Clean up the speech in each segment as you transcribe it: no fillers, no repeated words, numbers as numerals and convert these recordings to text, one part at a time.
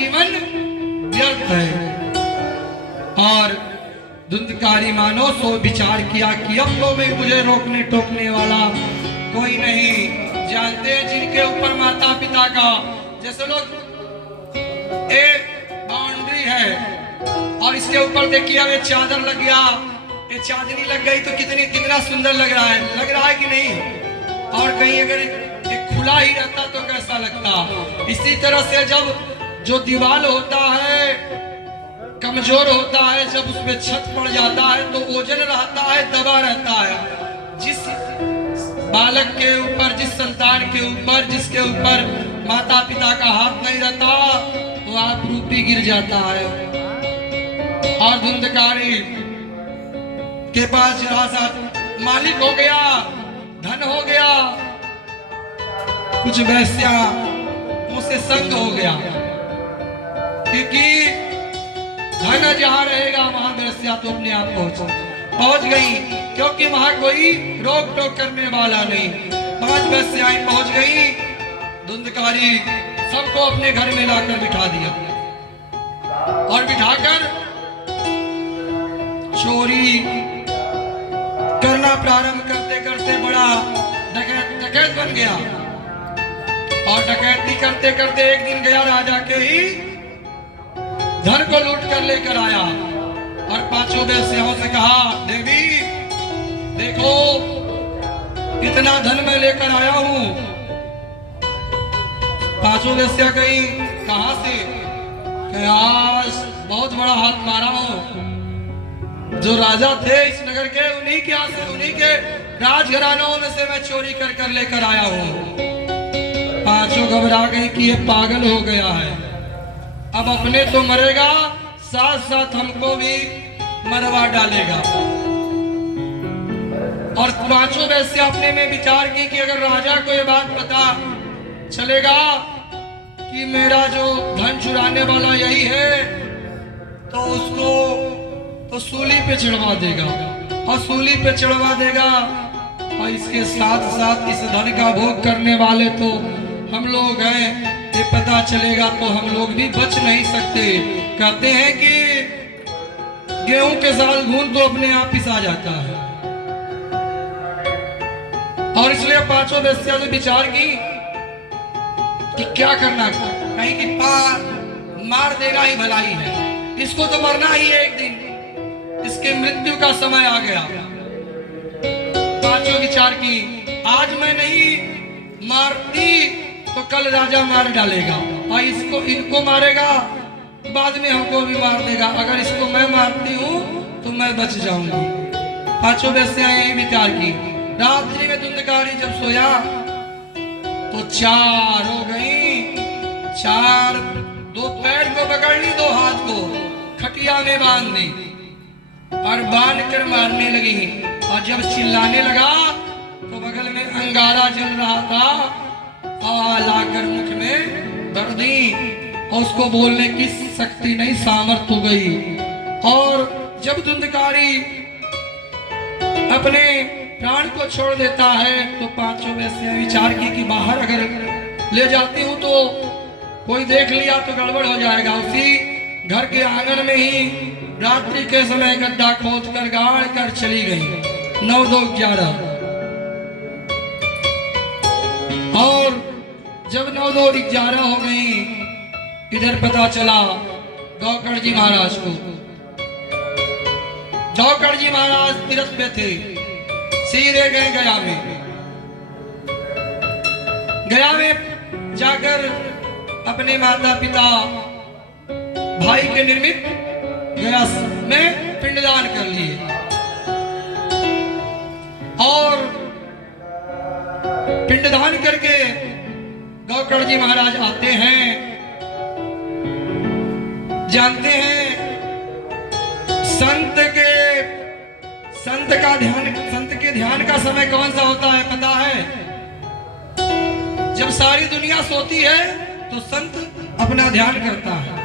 जीवन व्यर्थ है। और धुंधकारी मानो सो विचार किया कि अब तो में मुझे रोकने टोकने वाला कोई नहीं। जानते हैं जिनके ऊपर माता पिता का, जैसे लोग एक बाउंड्री है और इसके ऊपर देखिए अब एक चादर लग गया, ये चादरी लग गई तो कितना सुंदर लग रहा है कि नहीं। और कहीं अगर एक खुला ही रहता तो कैसा लगता। इसी तरह से जब जो दीवार होता है कमजोर होता है, जब उसमें छत पड़ जाता है तो ओजन रहता है, दबा रहता है। जिस बालक के ऊपर, जिस संतान के ऊपर, जिसके ऊपर माता पिता का हाथ नहीं रहता वो आप रूपी गिर जाता है। और धुंधकारी के पास जरा सा मालिक हो गया, धन हो गया, कुछ वैश्या मुझसे संग हो गया, क्योंकि धन जहां रहेगा वहां वैश्या तो अपने आप पहुंच गई, क्योंकि वहां कोई रोक टोक करने वाला नहीं। 5 वैश्याएं पहुंच गई। धुंधकारी सबको अपने घर में लाकर बिठा दिया और बिठाकर चोरी करना प्रारंभ करते करते बड़ा डकैत बन गया। और डकैती करते करते एक दिन गया राजा के ही धन को लूट कर लेकर आया और 5 वेश्याओं से कहा, देवी देखो इतना धन मैं लेकर आया हूं। 5 वेश्या कहीं कहां से, आज बहुत बड़ा हाथ मारा हूं। जो राजा थे इस नगर के उन्हीं के राजघरानों में से मैं चोरी कर कर लेकर आया हूं। 5 घबरा गए कि ये पागल हो गया है, अब अपने तो मरेगा साथ साथ हमको भी मरवा डालेगा। और 5 वैसे अपने में विचार की कि अगर राजा को ये बात पता चलेगा कि मेरा जो धन चुराने वाला यही है तो उसको तो सूली पे चढ़वा देगा, और सूली पे चढ़वा देगा और इसके साथ साथ इस धन का भोग करने वाले तो हम लोग हैं। ये पता चलेगा तो हम लोग भी बच नहीं सकते। कहते हैं कि गेहूं के साथ घून तो अपने आप पिसा जाता है। और इसलिए 5 वेश्या से विचार की कि क्या करना, कहीं कि मार देना ही भलाई है, इसको तो मरना ही है एक दिन, इसके मृत्यु का समय आ गया। 5 विचार की आज मैं नहीं मारती तो कल राजा मार डालेगा और इनको मारेगा बाद में हमको भी मार देगा। अगर इसको मैं मारती हूँ तो मैं बच जाऊंगी। 5 वेश्याएं यही विचार की। रात्रि में धुंधकारी जब सोया तो 4 हो गई। 4 2 पैर को पकड़ ली, 2 हाथ को खटिया में बांध दी और बांध कर मारने लगी। और जब चिल्लाने लगा तो बगल में अंगारा जल रहा था, लाकर मुख में धर दी और उसको बोलने की शक्ति नहीं, सामर्थ हो गई। और जब धुंधकारी अपने प्राण को छोड़ देता है तो 5 वैसे विचार की कि बाहर अगर ले जाती हूँ तो कोई देख लिया तो गड़बड़ हो जाएगा। उसी घर के आंगन में ही रात्रि के समय गड्ढा खोद कर गाड़ कर चली गई। 9 2 11 और जब 9 2 11 हो गई, इधर पता चला गौकर्ण जी महाराज को। गौकर्ण जी महाराज तीर्थ पे थे, सीधे गए गया में जाकर अपने माता पिता भाई के निर्मित गया में पिंडदान कर लिए। और पिंडदान करके गौकर्ण जी महाराज आते हैं। जानते हैं संत के ध्यान का समय कौन सा होता है पता है? जब सारी दुनिया सोती है तो संत अपना ध्यान करता है।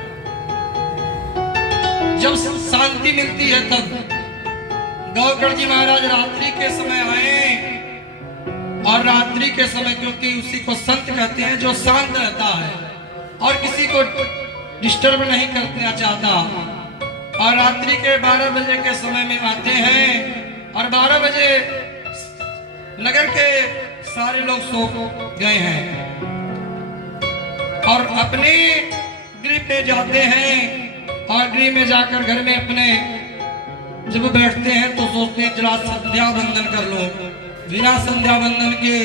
जब शांति मिलती है तब। गौकर्ण जी महाराज रात्रि के समय आए, और रात्रि के समय क्योंकि उसी को संत कहते हैं जो शांत रहता है और किसी को डिस्टर्ब नहीं करना चाहता। और रात्रि के 12 बजे के समय में आते हैं और 12 बजे नगर के सारे लोग सो गए हैं और अपने गृह पे जाते हैं और गृह में जाकर घर में अपने जब बैठते हैं तो सोचते हैं चला संध्या बंदन कर लो। बिना संध्या बंदन के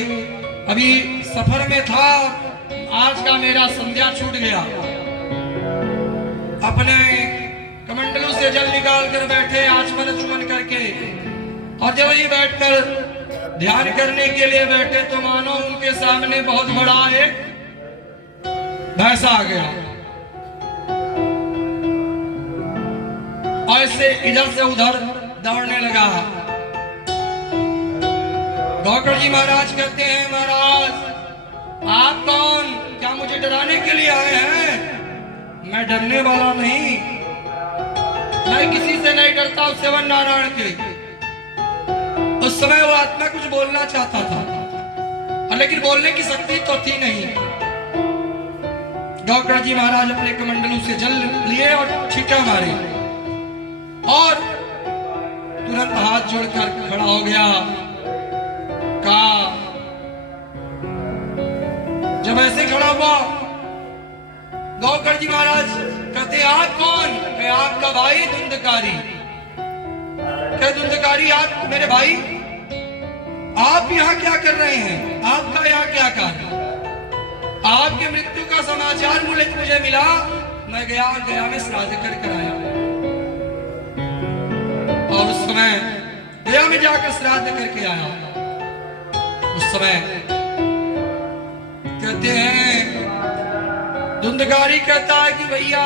अभी सफर में था, आज का मेरा संध्या छूट गया। अपने कमंडलू से जल निकाल कर बैठे आचमन चुमन करके, और जब ही बैठकर ध्यान करने के लिए बैठे तो मानो उनके सामने बहुत बड़ा एक भैंसा आ गया। ऐसे इधर से उधर दौड़ने लगा। गौकर्ण जी महाराज कहते हैं, महाराज आप कौन, क्या मुझे डराने के लिए आए हैं? मैं डरने वाला नहीं, मैं किसी से नहीं डरता, उस सेवन नारायण के। उस समय वो आत्मा कुछ बोलना चाहता था, लेकिन बोलने की शक्ति तो थी नहीं। गौकर्ण जी महाराज अपने कमंडलू से जल लिए और छींटा मारे और तुरंत हाथ जोड़कर खड़ा हो गया। कहा, जब ऐसे खड़ा हुआ गौकर्ण जी महाराज कहते, आप कौन? मैं आपका भाई धुंधकारी। क्या धुंधकारी आप मेरे भाई? आप यहाँ क्या कर रहे हैं? आपका यहाँ क्या कार्य? आपके मृत्यु का समाचार मुझे मिला, मैं गया में श्राद्ध कर आया। और उस समय गया में जाकर श्राद्ध करके आया। उस समय कहते हैं, धुंधकारी कहता है कि भैया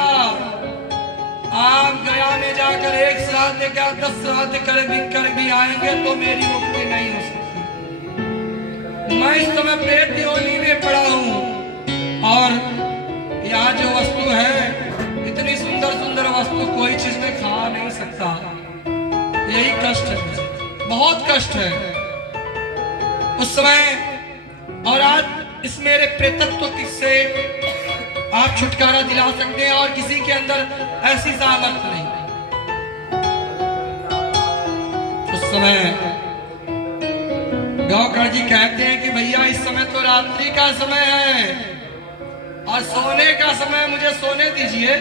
आप गया में जाकर एक श्राद्ध क्या 10 श्राद्ध कर भी आएंगे तो मेरी मुक्ति नहीं हो सकती। मैं इस समय प्रेत योनि में पड़ा हूं और यहाँ जो वस्तु है, इतनी सुंदर सुंदर वस्तु कोई चीज में खा नहीं सकता। यही कष्ट है, बहुत कष्ट है उस समय। और आज इस मेरे प्रेतत्व से आप छुटकारा दिला सकते हैं और किसी के अंदर ऐसी सामर्थ्य नहीं। उस समय गौकर्ण जी कहते हैं कि भैया इस समय तो रात्रि का समय है और सोने का समय, मुझे सोने दीजिए,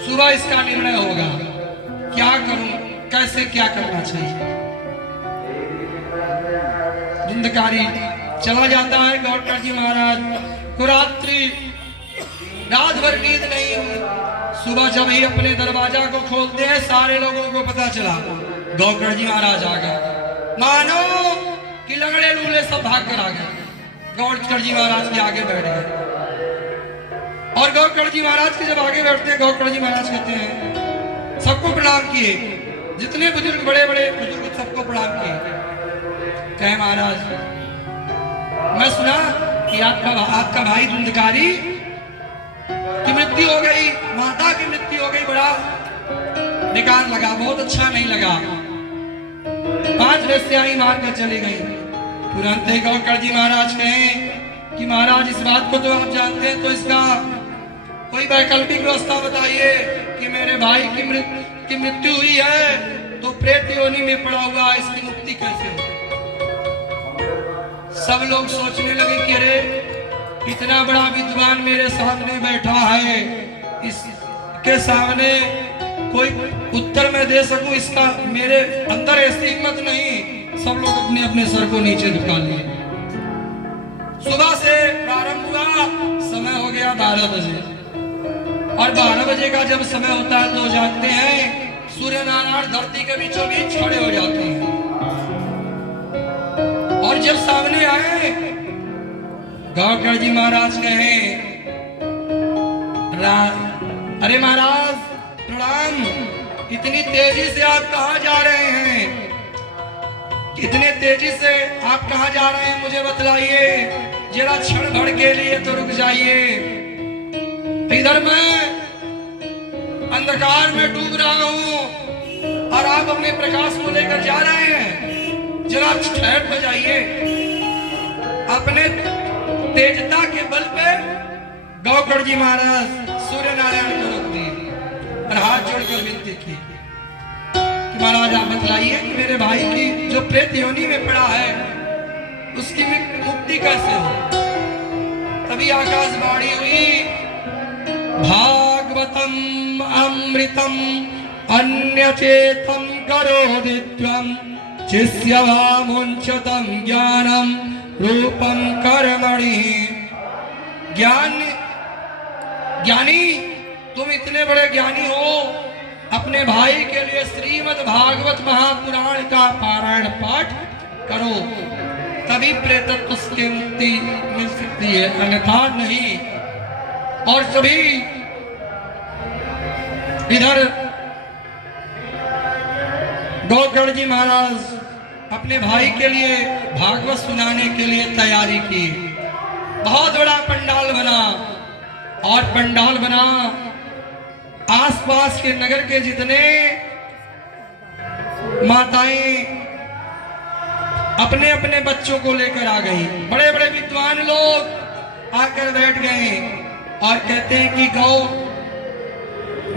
सुबह इसका निर्णय होगा। क्या करूं, कैसे क्या करना चाहिए? धुंधकारी चला जाता है। गौकर्ण जी महाराज को रात भर नींद नहीं हुई। सुबह जब ही अपने दरवाजा को खोलते हैं, सारे लोगों को पता चला गौकर्ण जी महाराज आ गए। मानो कि लंगड़े लूले सब भाग कर आ गए। गौकर्ण जी महाराज के आगे बैठ गए और गौकर्ण जी महाराज के जब आगे बैठते हैं, गौकर्ण जी महाराज कहते हैं, सबको प्रणाम किए, जितने बुजुर्ग बड़े बड़े बुजुर्ग सबको प्रणाम किए। कहे, महाराज मैं सुना कि आपका भाई धुंधकारी की मृत्यु हो गई, माता की मृत्यु हो गई, बड़ा बेकार लगा, बहुत अच्छा नहीं लगा। 5 वेश्याएं मार कर चली गई। तुरंत ही गौकर्ण जी महाराज कहें कि महाराज इस बात को तो आप जानते हैं, तो इसका कोई वैकल्पिक व्यवस्था बताइए कि मेरे भाई की मृत्यु हुई है तो प्रेत योनि में पड़ा हुआ, इसकी मुक्ति कैसे हो? सब लोग सोचने लगे कि अरे इतना बड़ा विद्वान मेरे सामने बैठा है, इसके सामने कोई उत्तर मैं दे सकूं, इसका मेरे अंदर ऐसी हिम्मत नहीं। सब लोग अपने अपने सर को नीचे झुका लिए। सुबह से प्रारंभ हुआ, समय हो गया 12 बजे और 12 बजे का जब समय होता है तो जानते हैं सूर्य नारायण धरती के बीचों बीच खड़े हो जाते हैं। और जब सामने आए, गौकर्ण जी महाराज कहे, अरे महाराज प्रणाम, इतनी तेजी से आप कहाँ जा रहे हैं? इतने तेजी से आप कहाँ जा रहे हैं मुझे बतलाइए, जरा क्षण भर के लिए तो रुक जाइए। इधर मैं अंधकार में डूब रहा हूँ और आप अपने प्रकाश को लेकर जा रहे हैं, जरा ठहर हो जाइए। अपने तेजता के बल पे गौकर्ण जी महाराज सूर्य छोड़कर विनती की कि महाराज आप बतलाइए कि मेरे भाई की जो प्रेत योनि में पड़ा है उसकी मुक्ति कैसे हो। तभी आकाशवाणी हुई, भागवतम अमृतम अन्यचेतम करोदित्वम शिष्यवामुञ्चतं ज्ञानम रूपम कर्मणि। ज्ञानी तुम इतने बड़े ज्ञानी हो, अपने भाई के लिए श्रीमद् भागवत महापुराण का पारायण पाठ करो, तभी प्रेतत्व की मुक्ति मिल सकती है, अन्यथा नहीं। और सभी इधर गौकर्ण जी महाराज अपने भाई के लिए भागवत सुनाने के लिए तैयारी की। बहुत बड़ा पंडाल बना, और पंडाल बना आसपास के नगर के जितने माताएं अपने अपने बच्चों को लेकर आ गई। बड़े बड़े विद्वान लोग आकर बैठ गए और कहते हैं कि गौ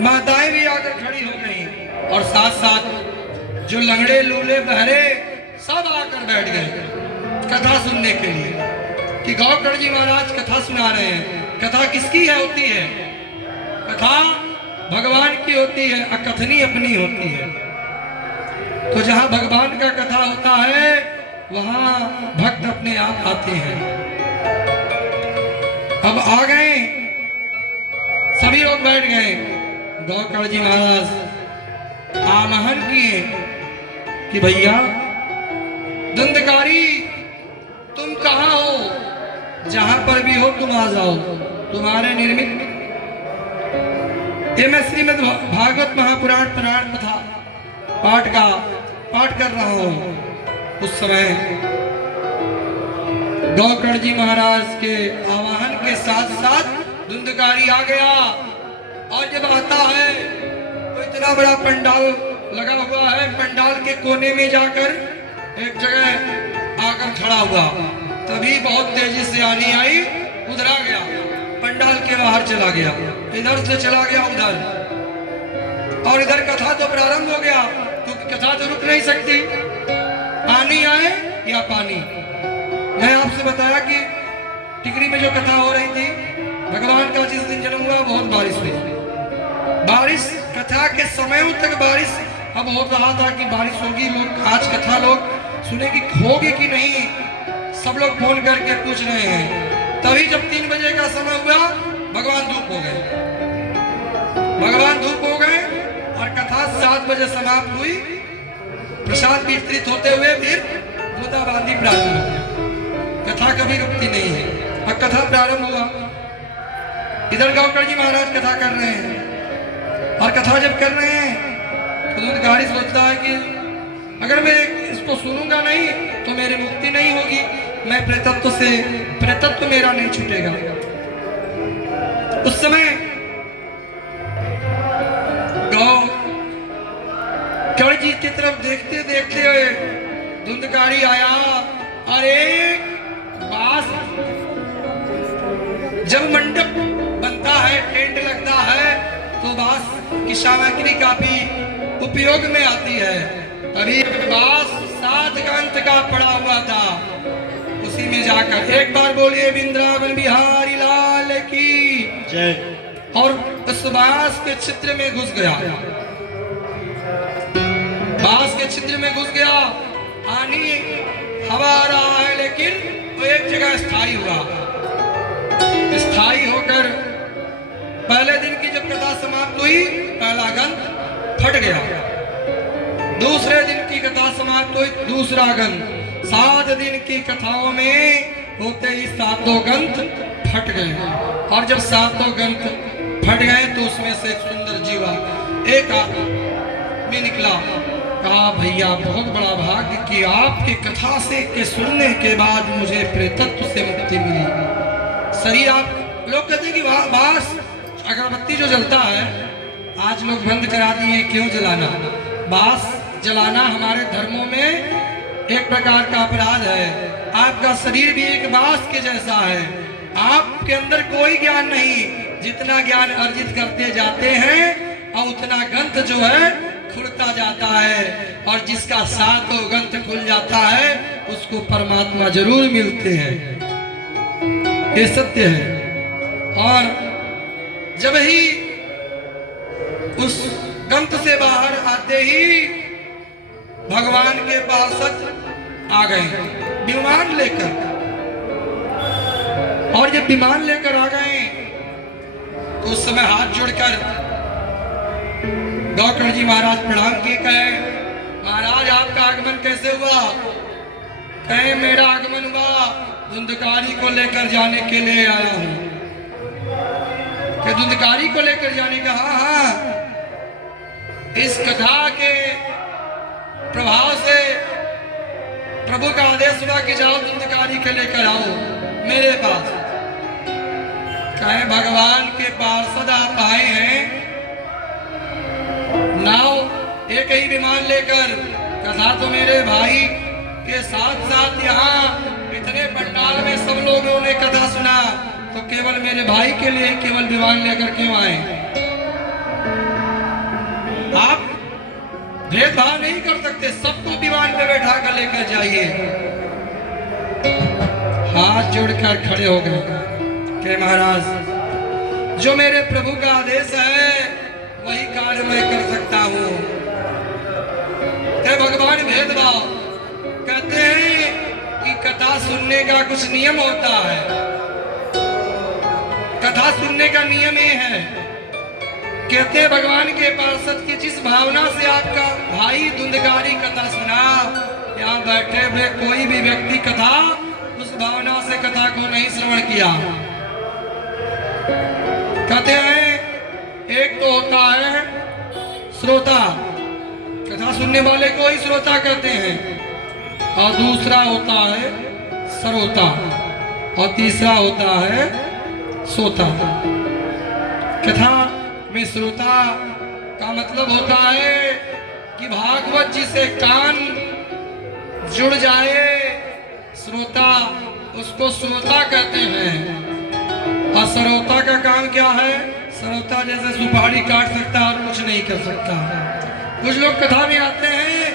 माताएं भी आकर खड़ी हो गई, और साथ साथ जो लंगड़े लूले बहरे सब आकर बैठ गए कथा सुनने के लिए कि गौकर्ण जी महाराज कथा सुना रहे हैं। कथा किसकी है होती है? कथा भगवान की होती है, अकथनी अपनी होती है। तो जहां भगवान का कथा होता है वहां भक्त अपने आप आते हैं। अब आ गए, सभी लोग बैठ गए। गौकर्ण जी महाराज आवाहन किए कि भैया दंडकारी तुम कहाँ हो? जहां पर भी हो तुम आ जाओ, तुम्हारे निर्मित ये मैं श्रीमद् भागवत महापुराण पुराण कथा पाठ का पाठ कर रहा हूं। उस समय गौकर्ण जी महाराज के आवाहन के साथ साथ धुंधकारी आ गया, और जब आता है तो इतना बड़ा पंडाल लगा हुआ है, पंडाल के कोने में जाकर एक जगह आकर खड़ा हुआ। तभी बहुत तेजी से आनी आई, उधरा गया, पंडाल के बाहर चला गया, इधर से चला गया उधर, और इधर कथा तो प्रारंभ हो गया, क्योंकि कथा तो रुक नहीं सकती, पानी आए या पानी। मैं आपसे बताया कि टिकरी में जो कथा हो रही थी, भगवान का जिस दिन जन्म हुआ बहुत बारिश हुई। बारिश कथा के समय तक बारिश अब हो रहा था कि बारिश होगी, लोग आज कथा लोग सुनेगी होगी कि नहीं, सब लोग फोन करके पूछ रहे हैं। तभी जब 3 बजे का समय हुआ भगवान धूप हो गए, भगवान धूप हो गए, और कथा 7 बजे समाप्त हुई। प्रसाद वितरित होते हुए फिर बूंदाबांदी प्रारंभ हो गया। कथा कभी रुकती नहीं है। अब कथा प्रारंभ हुआ, इधर गौकर्ण जी महाराज कथा कर रहे हैं, और कथा जब कर रहे हैं तो धुंधकारी सोचता है कि अगर मैं इसको सुनूंगा नहीं तो मेरी मुक्ति नहीं होगी, मैं प्रेतत्व मेरा नहीं छूटेगा। उस समय गौकर्ण जी की तरफ देखते देखते हुए धुंधकारी आया, और एक बांस, जब मंडप बनता है, टेंट लगता है, तो बांस की सामग्री काफी उपयोग में आती है। तभी बांस 7 कांत का पड़ा हुआ था, उसी में जाकर एक बार बोलिए वृंदावन बिहारी लाल की जय, और उस बांस के छिद्र में घुस गया, बांस के छिद्र में घुस गया। आनी हवा आ रहा है, लेकिन वो एक जगह स्थायी हुआ। स्थायी होकर पहले दिन की जब कथा समाप्त हुई, पहला गंध फट गया। दूसरे दिन की कथा समाप्त हुई, दूसरा गंध। 7 दिन की कथाओं में होते ही 7 गंध फट गए, और जब 7 गंध फट गए तो उसमें से एक सुंदर जीवा एक आदमी निकला। कहा भैया बहुत बड़ा भाग्य कि आपकी कथा से के सुनने के बाद मुझे प्रेतत्व से मुक्ति मिली। शरीर आप लोग कहते हैं कि बांस अगरबत्ती जो जलता है आज लोग बंद करा दिए, क्यों जलाना? बांस जलाना हमारे धर्मों में एक प्रकार का अपराध है। आपका शरीर भी एक बांस के जैसा है, आपके अंदर कोई ज्ञान नहीं, जितना ज्ञान अर्जित करते जाते हैं और उतना ग्रंथ जो है खुलता जाता है, और जिसका सातों ग्रंथ खुल जाता है उसको परमात्मा जरूर मिलते हैं। ये सत्य है। और जब ही उस ग्रंथ से बाहर आते ही भगवान के पास आ गए विमान लेकर, और जब विमान लेकर आ गए तो उस समय हाथ जोड़कर डॉक्टर जी महाराज प्रणाम किए, कहे महाराज आपका आगमन कैसे हुआ? कहे मेरा आगमन हुआ धुंधकारी को लेकर जाने के लिए आया हूं। कि धुंधकारी को लेकर जाने का? हाँ, इस कथा के प्रभाव से प्रभु का आदेश हुआ कि जाओ धुंधकारी के लेकर आओ मेरे पास। कहे भगवान के पार्षद आप आए हैं नाव एक ही विमान लेकर, कथा तो मेरे भाई के साथ साथ यहाँ इतने पंडाल में सब लोगों ने कथा सुना, तो केवल मेरे भाई के लिए केवल विमान लेकर क्यों आए? आप भेदभाव नहीं कर सकते, सबको विमान पे बैठा कर लेकर जाइए। हाथ जोड़कर खड़े हो गए कि महाराज जो मेरे प्रभु का आदेश है वही कार्य मैं कर सकता हूं। भगवान भेदभाव कहते हैं कि कथा सुनने का कुछ नियम होता है। कथा सुनने का नियम ये है, कहते हैं भगवान के पार्षद की जिस भावना से आपका भाई धुंधकारी कथा सुना, यहाँ बैठे हुए कोई भी व्यक्ति कथा उस भावना से कथा को नहीं श्रवण किया। कहते हैं एक तो होता है श्रोता, कथा सुनने वाले को ही श्रोता कहते हैं, और दूसरा होता है श्रोता, और तीसरा होता है सोता। कथा में श्रोता का मतलब होता है कि भागवत जी से कान जुड़ जाए, श्रोता उसको श्रोता कहते हैं। और श्रोता का काम क्या है? श्रोता जैसे सुपारी काट सकता और कुछ नहीं कर सकता। कुछ लोग कथा में आते हैं,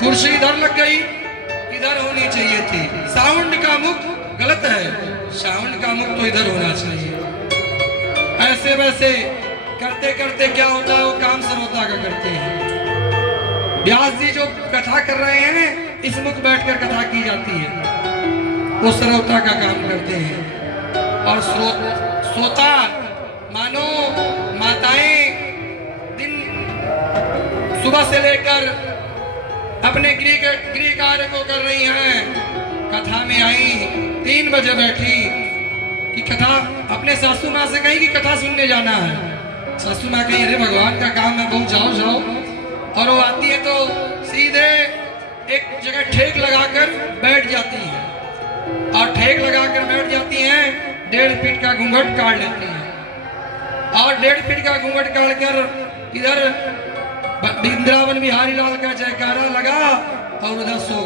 कुर्सी इधर लग गई, इधर होनी चाहिए थी, साउंड का मुख गलत है, साउंड का मुख तो इधर होना चाहिए। ऐसे वैसे करते करते क्या होता है, वो काम श्रोता का करते हैं। व्यास जी जो कथा कर रहे हैं, इस मुख बैठकर कथा की जाती है, वो श्रोता का काम करते हैं। और श्रोता मानो माताएं दिन सुबह से लेकर अपने गृह कार्य को कर रही हैं, कथा में आई 3 बजे बैठी कि कथा, अपने सासू माँ से कही कि कथा सुनने जाना है। सासू माँ कही अरे भगवान का काम है बहुत, जाओ जाओ। और वो आती है तो सीधे एक जगह ठेक लगाकर बैठ जाती है, और ठेक लगाकर बैठ जाती हैं, 1.5 फीट का घूंघट काट लेती हैं, और 1.5 फीट का घूंघट काट कर इधर वृंदावन बिहारी लाल का जयकारा लगा और उधर सो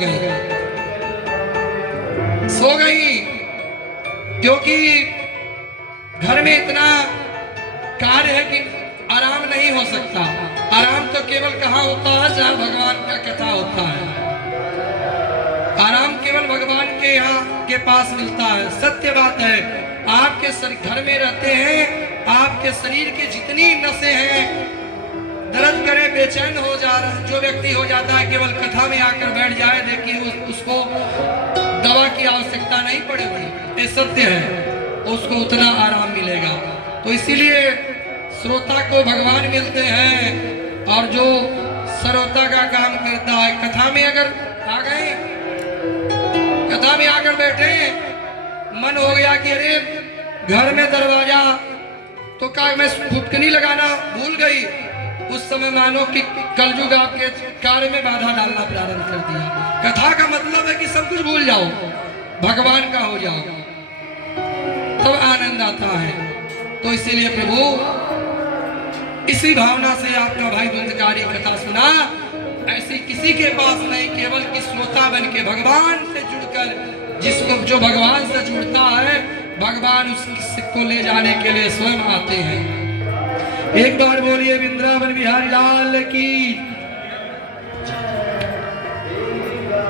गई। क्योंकि घर में इतना कार्य है कि आराम नहीं हो सकता। आराम तो केवल कहाँ होता है? जहाँ भगवान का कथा होता है। आराम केवल भगवान के यहाँ के पास मिलता है। सत्य बात है, आपके घर में रहते हैं, आपके शरीर के जितनी नसें हैं दर्द करे, बेचैन हो जा रहा, जो व्यक्ति हो जाता है, केवल कथा में आकर बैठ जाए, देखिए उसको दवा की आवश्यकता नहीं पड़ेगी। ये सत्य है, उसको उतना आराम मिलेगा। तो इसीलिए श्रोता को भगवान मिलते हैं, और जो श्रोता का काम करता है, कथा में अगर आ गए, कथा में आकर बैठे, मन हो गया कि अरे घर में दरवाजा तो क्या मैं फुटकनी लगाना भूल गई, उस समय मानो कि कलयुग आपके कार्य में बाधा डालना प्रारंभ कर दिया। कथा का मतलब है कि सब कुछ भूल जाओ, भगवान का हो जाओ, तब आनंद आता है। तो इसीलिए प्रभु इसी भावना से आपका भाई धुंधकारी कथा सुना, ऐसी किसी के पास नहीं, केवल कि श्रोता बन के भगवान से जुड़कर, जिसको जो भगवान से जुड़ता है, भगवान उसको ले जाने के लिए स्वयं आते हैं। एक बार बोलिए वृंदावन बिहारी लाल की,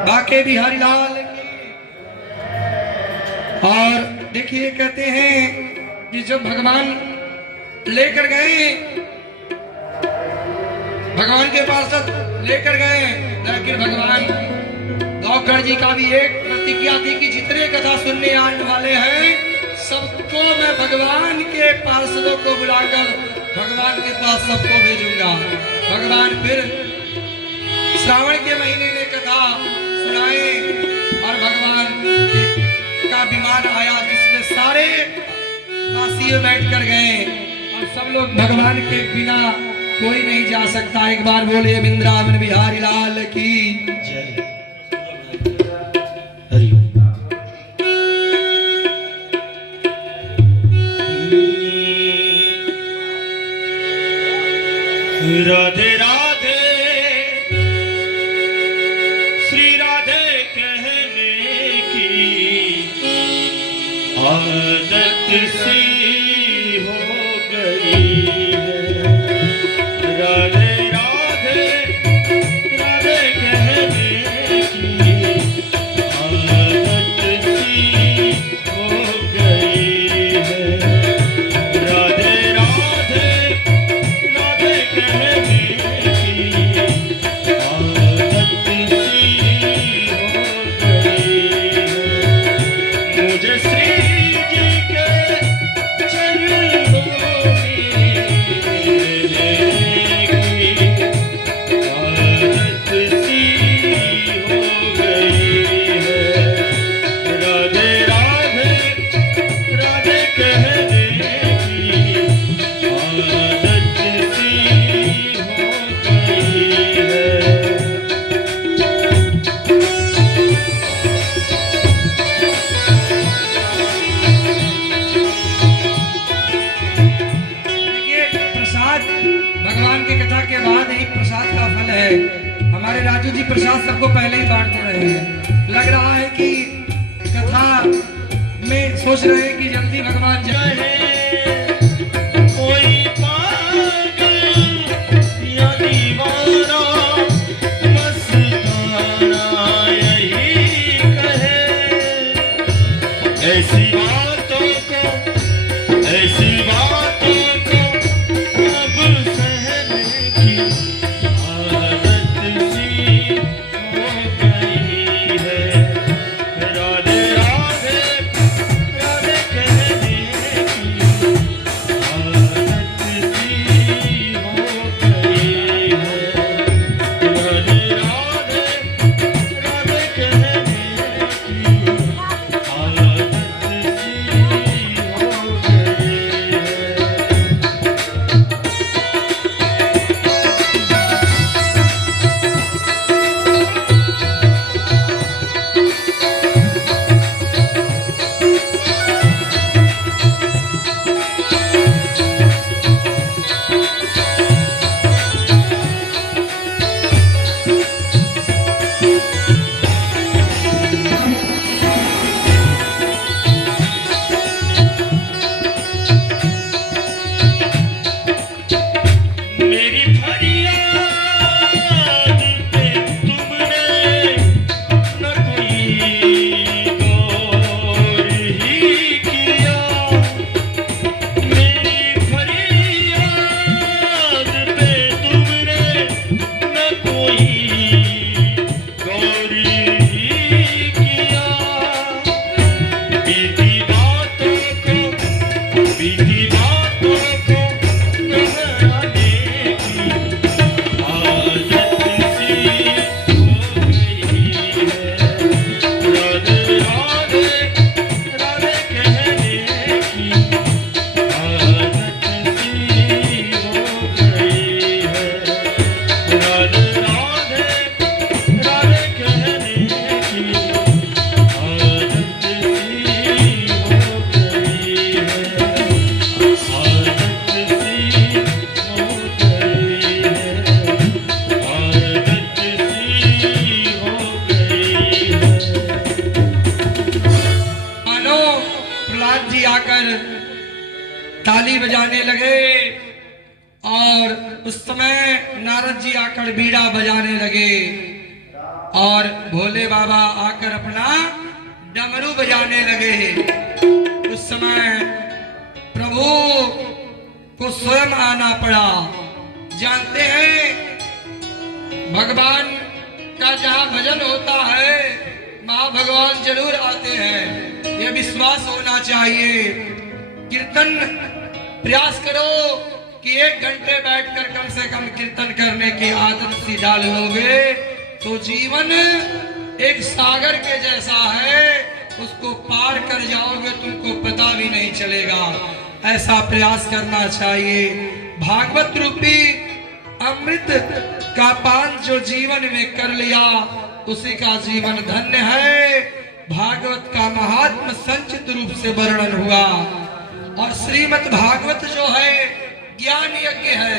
बाके बिहारी लाल की। और देखिए कहते हैं कि जब भगवान लेकर गए, भगवान के पास लेकर गए, लेकिन भगवान गौकर जी का भी एक प्रतिज्ञा थी कि जितने कथा सुनने आने वाले हैं सबको मैं भगवान के पार्षदों को बुलाकर भगवान के पास सबको भेजूंगा। भगवान फिर श्रावण के महीने में कथा सुनाए और भगवान का विमान आया जिसमें सारे काशी बैठ कर गए और सब लोग भगवान के बिना कोई नहीं जा सकता। एक बार बोलिए वृंदावन बिहारी लाल की जय। राधे राधे श्री राधे कहने की आदत सी हो गई है। राधे राधे राधे कहने की आदत सी हो गई है। राधे राधे राधे कहने की आदत सी हो गई है। मुझे श्री जी के चरणों में लेने की आदत सी हो गई है। राधे राधे राधे कहने की आदत सी हो गई है। देखिए प्रसाद भगवान की कथा के बाद ही प्रसाद का फल है। हमारे राजू जी प्रसाद सबको पहले ही बांट दे रहे हैं। लग रहा है कि कथा में सोच रहे हैं कि जल्दी भगवान जाए। कोई पागल या दीवाना मस्ताना यही कहे। ऐसी बातों को अब सहने की आदत सी हो गई है। राधे राधे राधे कहने की आदत सी हो गई है। राधे राधे राधे कहने की आदत सी हो गई है। मेरी फरियाद पे तुमने न कोई गौर ही किया। मेरी फरियाद पे तुमने न कोई गौर ही किया। बीती बातों को कहने की आदत सी हो गई है। राधे राधे राधे कहने की आदत सी हो गई है। राधे राधे राधे कहने की आदत सी हो गई है। मानो प्रहलाद जी आकर ताली बजाने लगे और उस समय नारद जी आकर बीड़ा बजाने लगे और भोले बाबा आकर अपना डमरू बजाने लगे। उस समय प्रभु को स्वयं आना पड़ा। जानते हैं भगवान का जहाँ भजन होता है वहाँ भगवान जरूर आते हैं, ये विश्वास होना चाहिए। कीर्तन प्रयास करो कि 1 घंटे बैठकर कम से कम कीर्तन करने की आदत सी डाल लोगे तो जीवन एक सागर के जैसा है, उसको पार कर जाओगे तुमको पता भी नहीं चलेगा। ऐसा प्रयास करना चाहिए। भागवत रूपी अमृत का पान जो जीवन में कर लिया उसी का जीवन धन्य है। भागवत का महात्म संचित रूप से वर्णन हुआ और श्रीमद् भागवत जो है ज्ञान यज्ञ है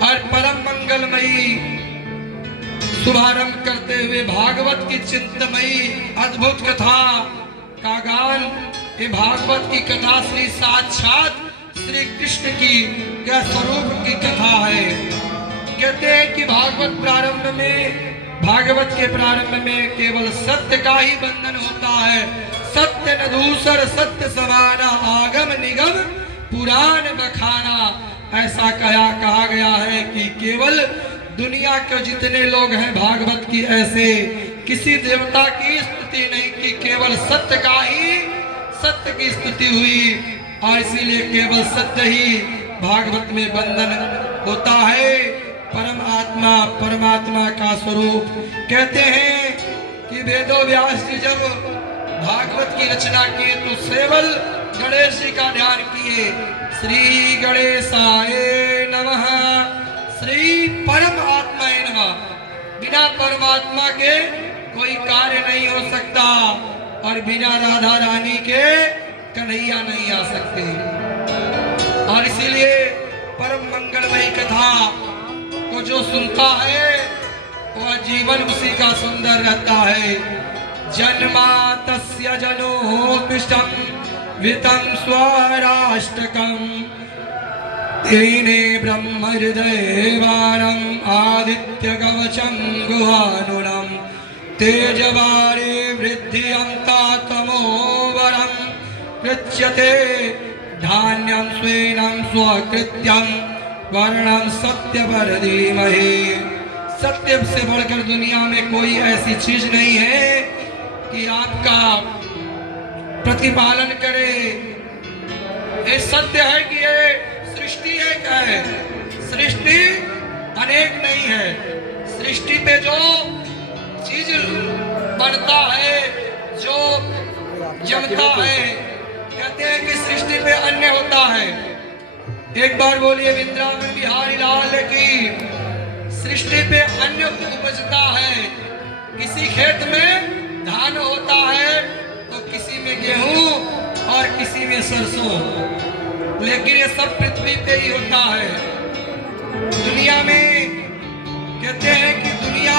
और परम मंगलमयी। शुभारंभ करते हुए भागवत की चिंतमयी अद्भुत कथा का गान। ये भागवत की कथा श्री साक्षात श्री कृष्ण की स्वरूप की कथा है। कहते हैं कि भागवत के प्रारंभ में केवल सत्य का ही बंधन होता है। सत्य न दूसर सत्य समाना आगम निगम पुराण बखाना। ऐसा कहा गया है कि केवल दुनिया के जितने लोग हैं भागवत की ऐसे किसी देवता की स्तुति नहीं की, केवल सत्य का ही सत्य की स्तुति हुई और इसीलिए केवल सत्य ही भागवत में बंधन होता है। परमात्मा का स्वरूप। कहते हैं कि वेदो व्यास जी जब भागवत की रचना किए तो सेवल गणेश जी का ध्यान किए। श्री गणेशाय नमः, श्री परमात्माय नमः। बिना परमात्मा के कोई कार्य नहीं हो सकता और बिना राधा रानी के कन्हैया नहीं आ सकते। और इसीलिए परम मंगलमयी कथा को जो सुनता है वह जीवन उसी का सुंदर रहता है। जन्मा तस्य जनो पिष्टम वितं स्वराष्ट्रकम तेने ब्रह्म हृदयवानम आदित्य कवचम गुहानुनम तेजवारे वृद्धियंता तमोवरम कृच्यते धान्यं स्वेनं स्वकृत्यं वर्णं सत्यपर धीमहि। सत्य से बढ़कर दुनिया में कोई ऐसी चीज नहीं है कि आपका प्रतिपालन करे। ये सत्य है कि ये सृष्टि एक है, सृष्टि अनेक नहीं है। सृष्टि पे जो चीज बनता है, जो जमता है, कहते हैं कि सृष्टि पे अन्य होता है। एक बार बोलिए वृंदावन बिहारी लाल की। सृष्टि पे अन्य उपजता है। किसी खेत में धान होता है तो किसी में गेहूं और किसी में सरसों, लेकिन ये सब पृथ्वी पे ही होता है। दुनिया में कहते हैं कि दुनिया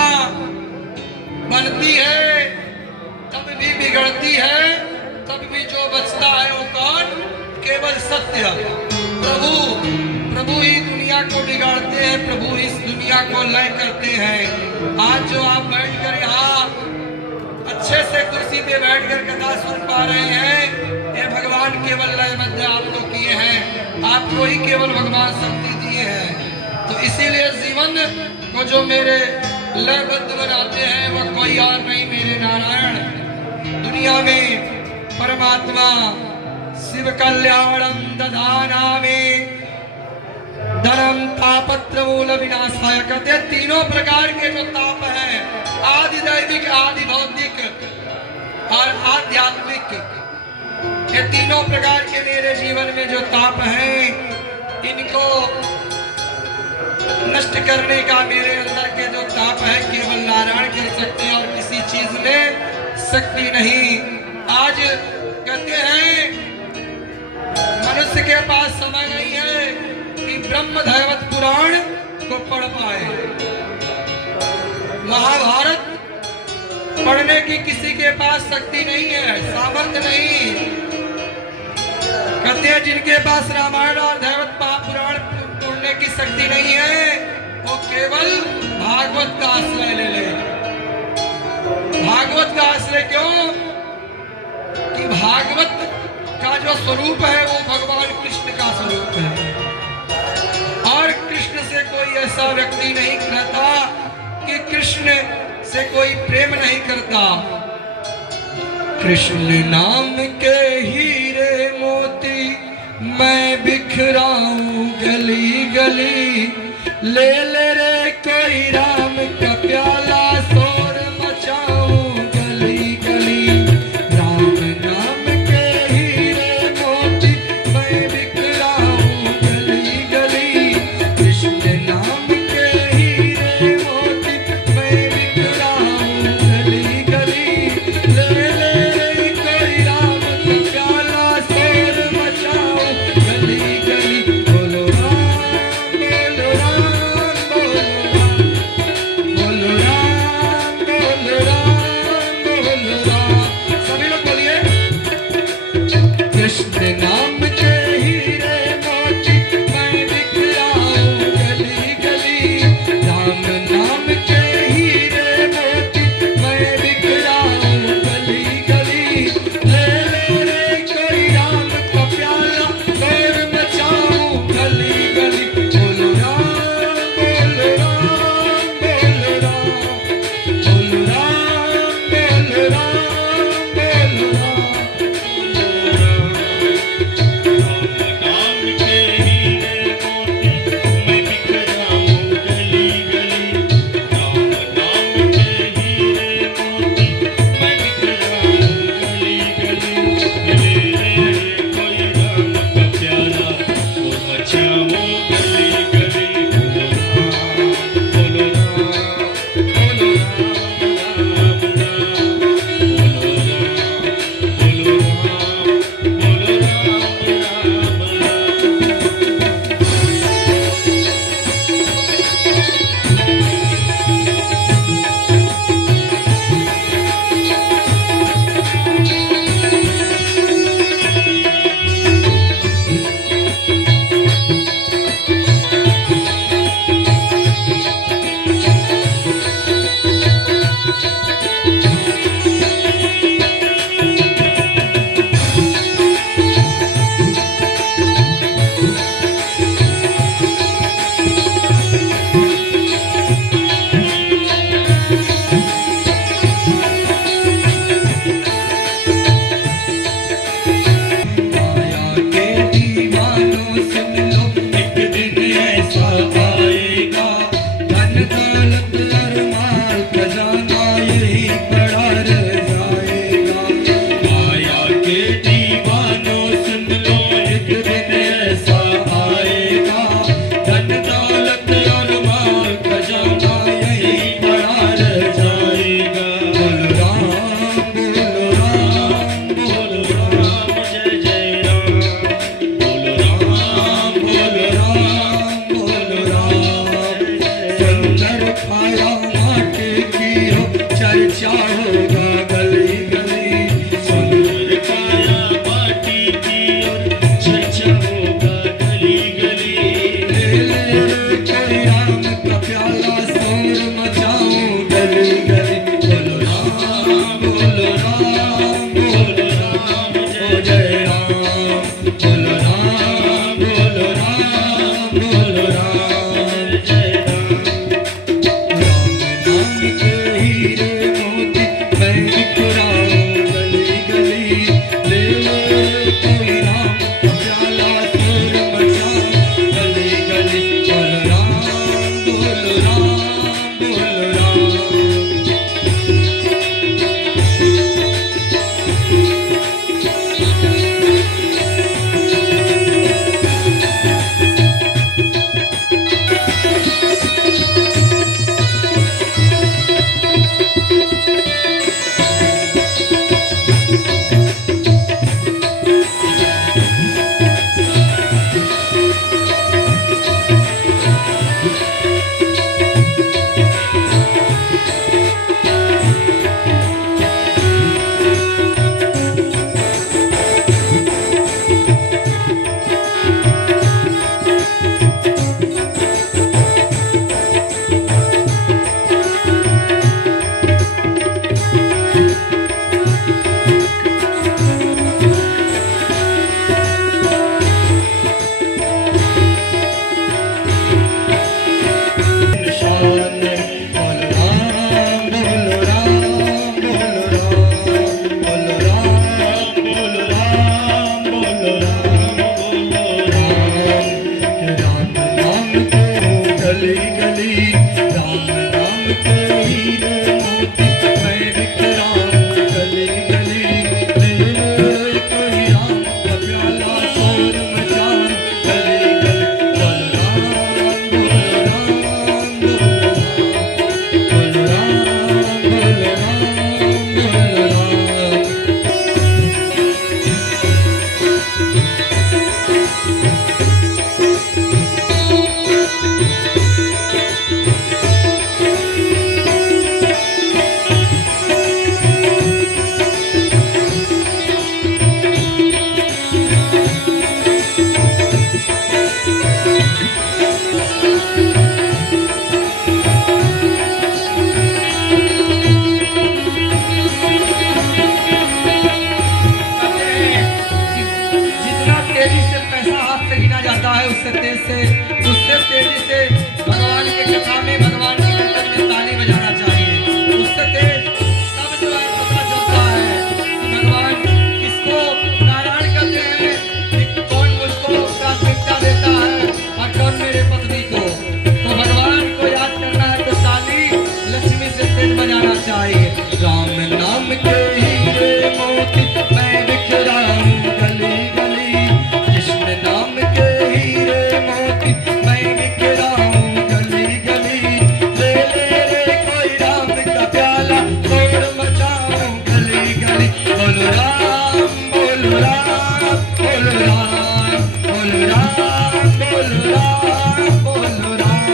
बनती है तब भी बिगड़ती है, तब भी जो बचता है वो कौन? केवल सत्य। प्रभु ही दुनिया को बिगाड़ते हैं, प्रभु इस दुनिया को लय करते हैं। आज जो आप बैठकर यहाँ अच्छे से कुर्सी पे बैठकर कथा सुन पा रहे हैं, ये भगवान केवल लयबद्ध आपको किए हैं, आपको ही केवल भगवान शक्ति दिए हैं। तो इसीलिए जीवन को जो मेरे लयबद्ध बनाते हैं वह कोई और नहीं, मेरे नारायण। दुनिया में परमात्मा शिव कल्याणम दधानामि धनम तापत्र मूल विनाशाय। कहते तीनों प्रकार के जो ताप हैं, आदि दैविक, आदि भौतिक और आध्यात्मिक, ये तीनों प्रकार के मेरे जीवन में जो ताप हैं, इनको नष्ट करने का मेरे अंदर के जो ताप है केवल नारायण कर सकते हैं और किसी चीज में शक्ति नहीं। आज कहते हैं मनुष्य के पास समय नहीं है कि ब्रह्म दैवत पुराण को पढ़ पाए। महाभारत पढ़ने की किसी के पास शक्ति नहीं है, सामर्थ्य नहीं। कहते हैं जिनके पास रामायण और दैवत महापुराण जो स्वरूप है वो भगवान कृष्ण का स्वरूप है। और कृष्ण से कोई ऐसा व्यक्ति नहीं कहता कि कृष्ण से कोई प्रेम नहीं करता। कृष्ण नाम के हीरे मोती मैं बिखराऊं गली गली, ले ले रे कोई राम का प्याला शोर मचाऊं गली गली। राम नाम के हीरे मोती मैं बिखराऊं गली गली, कृष्ण नाम के हीरे मोती मैं बिखराऊं गली गली। ले ले रे कोई राम का प्याला शोर मचाऊं गली गली। बोलो राम बोलो राम बोलो राम बोलो राम बोलो राम। सभी लोग बोलिए। कृष्ण नाम के हीरे मोती मैं बिखराऊं गली गली, राम नाम के हीरे मोती मैं बिखराऊं गली गली। ले ले रे कोई राम का प्याला शोर मचाऊं गली गली। बोलो राम बोलो राम बोलो राम बोलो राम बोलो राम बोलो राम। नाम के हीरे मोती मैं बिखराऊं गली गली, राम नाम के हीरे मोती मैं बिखराऊं गली गली। ले ले कोई राम का प्याला शोर मचाऊं गली गली। बोलो राम बोलो राम राम राम, बोलो राम बोलो राम राम राम। है उससे तेजी से भगवान की कथा में, भगवान की कीर्तन में ताली बजाना चाहिए। उससे तेज तब जो है पता चलता है कि भगवान किसको नारायण कहते हैं, कि कौन मुझको प्राथमिकता देता है और कौन मेरे पत्नी को। तो भगवान को याद करना है तो ताली लक्ष्मी से तेज बजाना चाहिए। राम नाम के हीरे मोती मैं बिखराऊं गली गली, कृष्ण नाम के हीरे मोती मैं बिखराऊं गली गली, ले रे कोई राम का प्याला तोड़ मचाऊं गली गली। बोलो राम बोलो राम बोलो राम बोलो राम बोलो राम बोलो राम।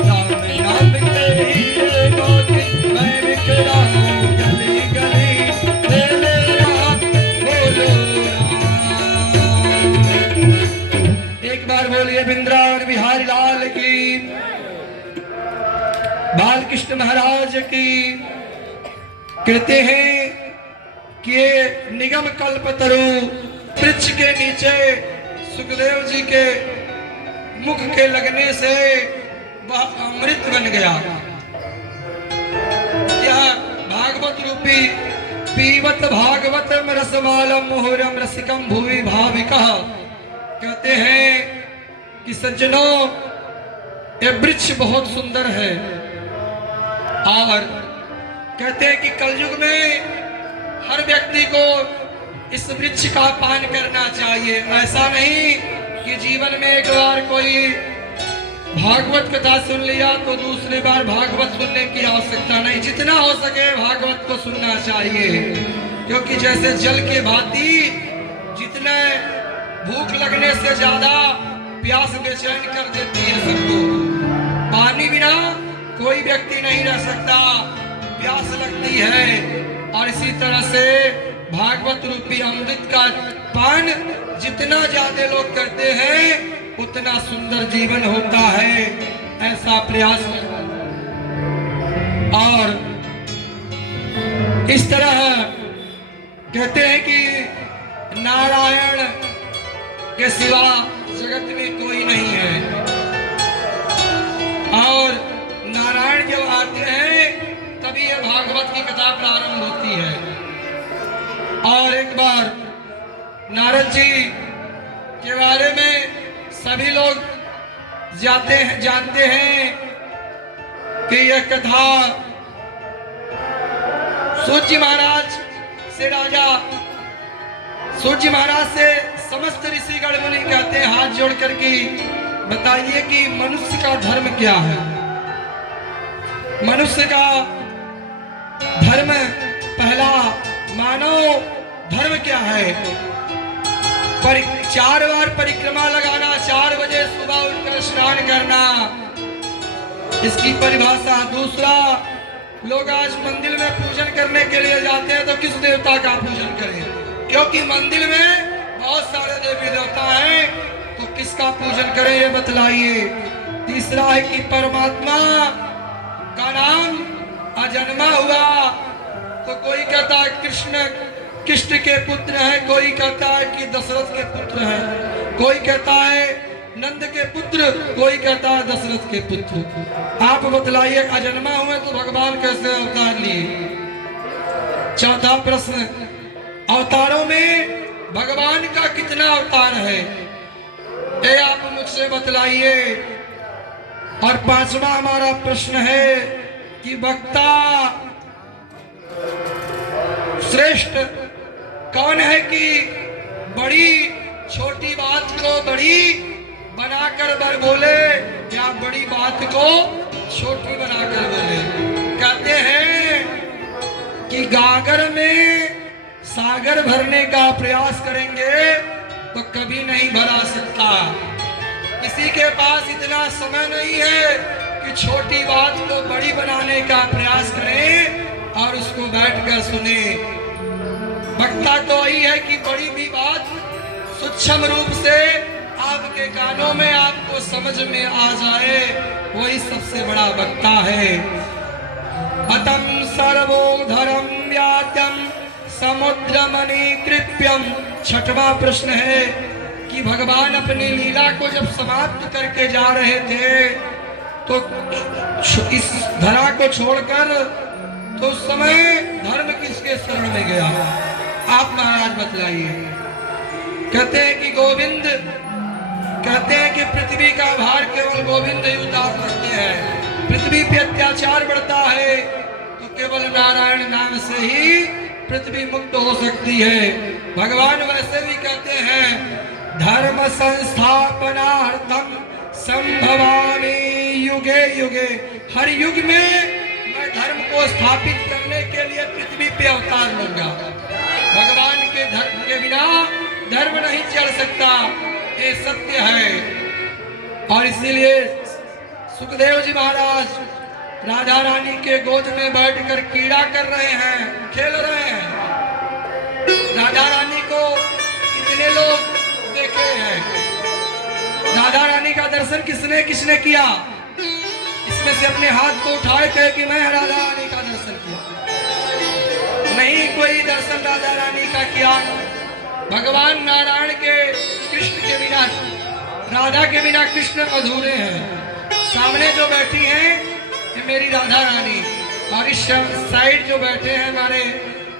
राम नाम के हीरे मोती मैं बिखराऊं गली गली, ले राम बोलो राम। एक बार बोलिए वृंदावन बिहारी लाल की, बालकृष्ण महाराज की। कहते हैं कि ये निगम कल्पतरु वृक्ष के नीचे सुखदेव जी के मुख के लगने से वह अमृत बन गया। यह भागवत रूपी पीवत भागवतम रसमालम मुहुरम रसिकम भुवि भाविकः। कहते हैं कि सज्जनों, ये वृक्ष बहुत सुंदर है और कहते हैं कि कलयुग में हर व्यक्ति को इस वृक्ष का पान करना चाहिए। ऐसा नहीं कि जीवन में एक बार कोई भागवत कथा सुन लिया तो दूसरी बार भागवत सुनने की आवश्यकता नहीं। जितना हो सके भागवत को सुनना चाहिए, क्योंकि जैसे जल के भांति जितना भूख लगने से ज्यादा प्यास बेचैन कर देती है सबको। पानी बिना कोई व्यक्ति नहीं रह सकता, प्यास लगती है। और इसी तरह से भागवत रूपी अमृत का पान जितना ज्यादा लोग करते हैं उतना सुंदर जीवन होता है, ऐसा प्रयास। और इस तरह कहते हैं कि नारायण के सिवा जगत में कोई नहीं है। और नारायण जब आते हैं तभी यह भागवत की कथा प्रारंभ होती है। और एक बार नारद जी के बारे में सभी लोग जानते हैं कि यह कथा सूर्य महाराज से राजा सूर्य महाराज से समस्त ऋषिगण मुनि कहते हैं हाथ जोड़ करके बताइए कि मनुष्य का धर्म क्या है। मनुष्य का धर्म पहला मानव धर्म क्या है? 4 बार परिक्रमा लगाना, 4 बजे सुबह उठकर स्नान करना, इसकी परिभाषा। दूसरा, लोग आज मंदिर में पूजन करने के लिए जाते हैं तो किस देवता का पूजन करें? क्योंकि मंदिर में बहुत सारे देवी देवता हैं, तो किसका पूजन करें ये बतलाइए। तीसरा है कि परमात्मा का नाम अजन्मा हुआ, तो कोई कहता है कृष्ण के पुत्र है, कोई कहता है कि दशरथ के पुत्र है, कोई कहता है नंद के पुत्र, कोई कहता है दशरथ के पुत्र। आप बतलाइए, अजन्मा हुए तो भगवान कैसे अवतार लिए? चौथा प्रश्न, अवतारों में भगवान का कितना अवतार है, ये आप मुझसे बतलाइए। और 5वां हमारा प्रश्न है कि वक्ता श्रेष्ठ कौन है कि बड़ी छोटी बात को बड़ी बनाकर बर बोले या बड़ी बात को छोटी बनाकर बोले? कहते हैं कि गागर में सागर भरने का प्रयास करेंगे तो कभी नहीं भरा सकता। किसी के पास इतना समय नहीं है कि छोटी बात को बड़ी बनाने का प्रयास करें और उसको बैठकर सुने। वक्ता तो वही है कि बड़ी भी बात सूक्ष्म रूप से आपके कानों में आपको समझ में आ जाए, वही सबसे बड़ा वक्ता है। अतम सर्वोधरम व्यात्यम समुद्रमणि कृप्यम। 6वां प्रश्न है कि भगवान अपनी लीला को जब समाप्त करके जा रहे थे तो इस धरा को छोड़कर तो उस समय धर्म किसके शरण में गया? आप महाराज बतलाइए। कहते हैं कि गोविंद, कहते हैं कि पृथ्वी का भार केवल गोविंद ही उतार सकते हैं। पृथ्वी पे अत्याचार बढ़ता है तो केवल नारायण नाम से ही पृथ्वी मुक्त हो सकती है। भगवान वैसे भी कहते हैं धर्म संस्थापनार्थम संभवामि युगे युगे, हर युग में मैं धर्म को स्थापित करने के लिए पृथ्वी पे अवतार लूंगा। भगवान के धर्म के बिना धर्म नहीं चल सकता, ये सत्य है। और इसीलिए सुखदेव जी महाराज राधा रानी के गोद में बैठकर क्रीड़ा कर रहे हैं, खेल रहे हैं। राधा रानी को कितने लोग देखे हैं? राधा रानी का दर्शन किसने किसने किया? इसमें से अपने हाथ को उठाए कहे कि मैं राधा रानी का दर्शन किया। नहीं कोई दर्शन राधा रानी का किया। भगवान नारायण के, कृष्ण के बिना, राधा के बिना कृष्ण अधूरे हैं। सामने जो बैठी हैं ये मेरी राधा रानी, और इस साइड जो बैठे हैं हमारे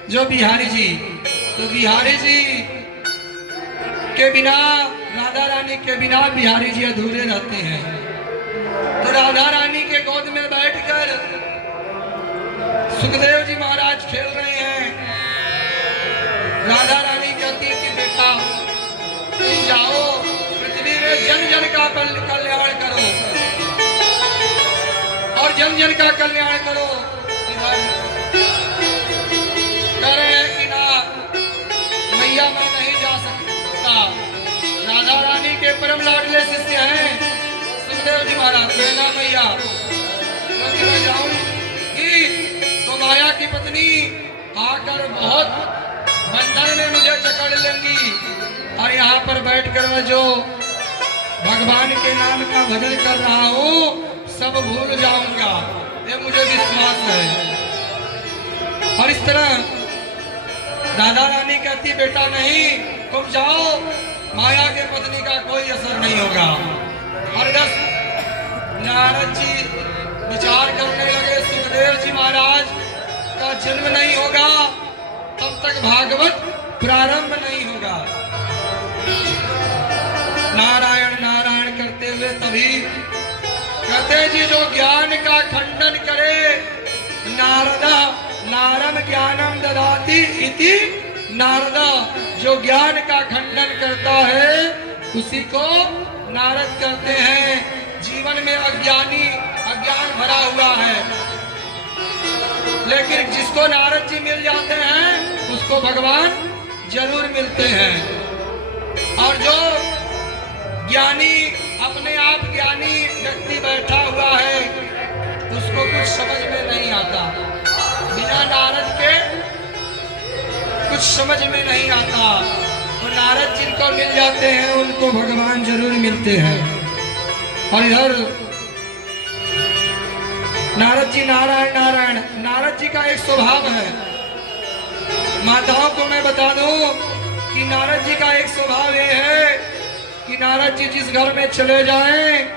जो बिहारी जी, तो बिहारी जी के बिना, राधा रानी के बिना बिहारी जी अधूरे रहते हैं। तो राधा रानी के गोद में बैठकर सुखदेव जी महाराज खेल रहे हैं। राधा रानी कहती है कि बेटा तुम जाओ पृथ्वी में जन जन का कल्याण करो और जन जन का कल्याण करो। कह रहे हैं कि ना मैया मैं नहीं जा सकता। राधा रानी के परम लाडले शिष्य हैं सुखदेव जी महाराज, कहना मैया क्योंकि मैं जाऊंगी तो माया की पत्नी आकर बहुत बंधन में मुझे जकड़ लेंगी, और यहाँ पर बैठकर मैं जो भगवान के नाम का भजन कर रहा हूँ सब भूल जाऊंगा, ये मुझे विश्वास है। और इस तरह राधा रानी कहती बेटा नहीं तुम जाओ, माया के पत्नी का कोई असर नहीं होगा। और बस नारद जी विचार करने लगे सुखदेव जी महाराज का जन्म नहीं होगा तब तक भागवत प्रारंभ नहीं होगा। नारायण नारायण करते हुए तभी कहते जी जो ज्ञान का खंडन करे नारदा नारम ज्ञानम ददाति इति नारदा, जो ज्ञान का खंडन करता है उसी को नारद कहते हैं। जीवन में अज्ञान भरा हुआ है, लेकिन जिसको नारद जी मिल जाते हैं उसको भगवान जरूर मिलते हैं। और जो ज्ञानी अपने आप ज्ञानी व्यक्ति बैठा हुआ है उसको कुछ समझ में नहीं आता, बिना नारद के कुछ समझ में नहीं आता। तो नारद जिनको मिल जाते हैं उनको भगवान जरूर मिलते हैं। और इधर नारद जी नारायण नारायण, नारद जी का एक स्वभाव है, माताओं को मैं बता दूं कि नारद जी का एक स्वभाव ये है कि नारद जी जिस घर में चले जाएं,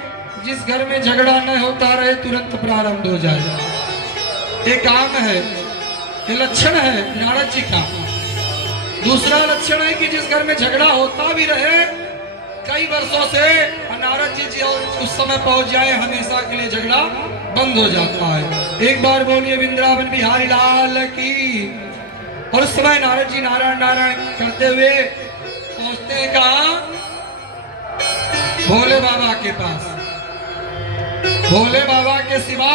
जिस घर में झगड़ा न होता रहे तुरंत प्रारंभ हो जाए। ये काम है, ये लक्षण है नारद जी का। दूसरा लक्षण है कि जिस घर में झगड़ा होता भी रहे कई वर्षों से, नारद जी उस समय पहुंच जाए हमेशा के लिए झगड़ा बंद हो जाता है। एक बार बोलिए वृंदावन बिहारी लाल की। और उस समय नारद जी नारायण नारायण करते हुए पहुंचते हैं कहाँ? भोले बाबा के पास। भोले बाबा के सिवा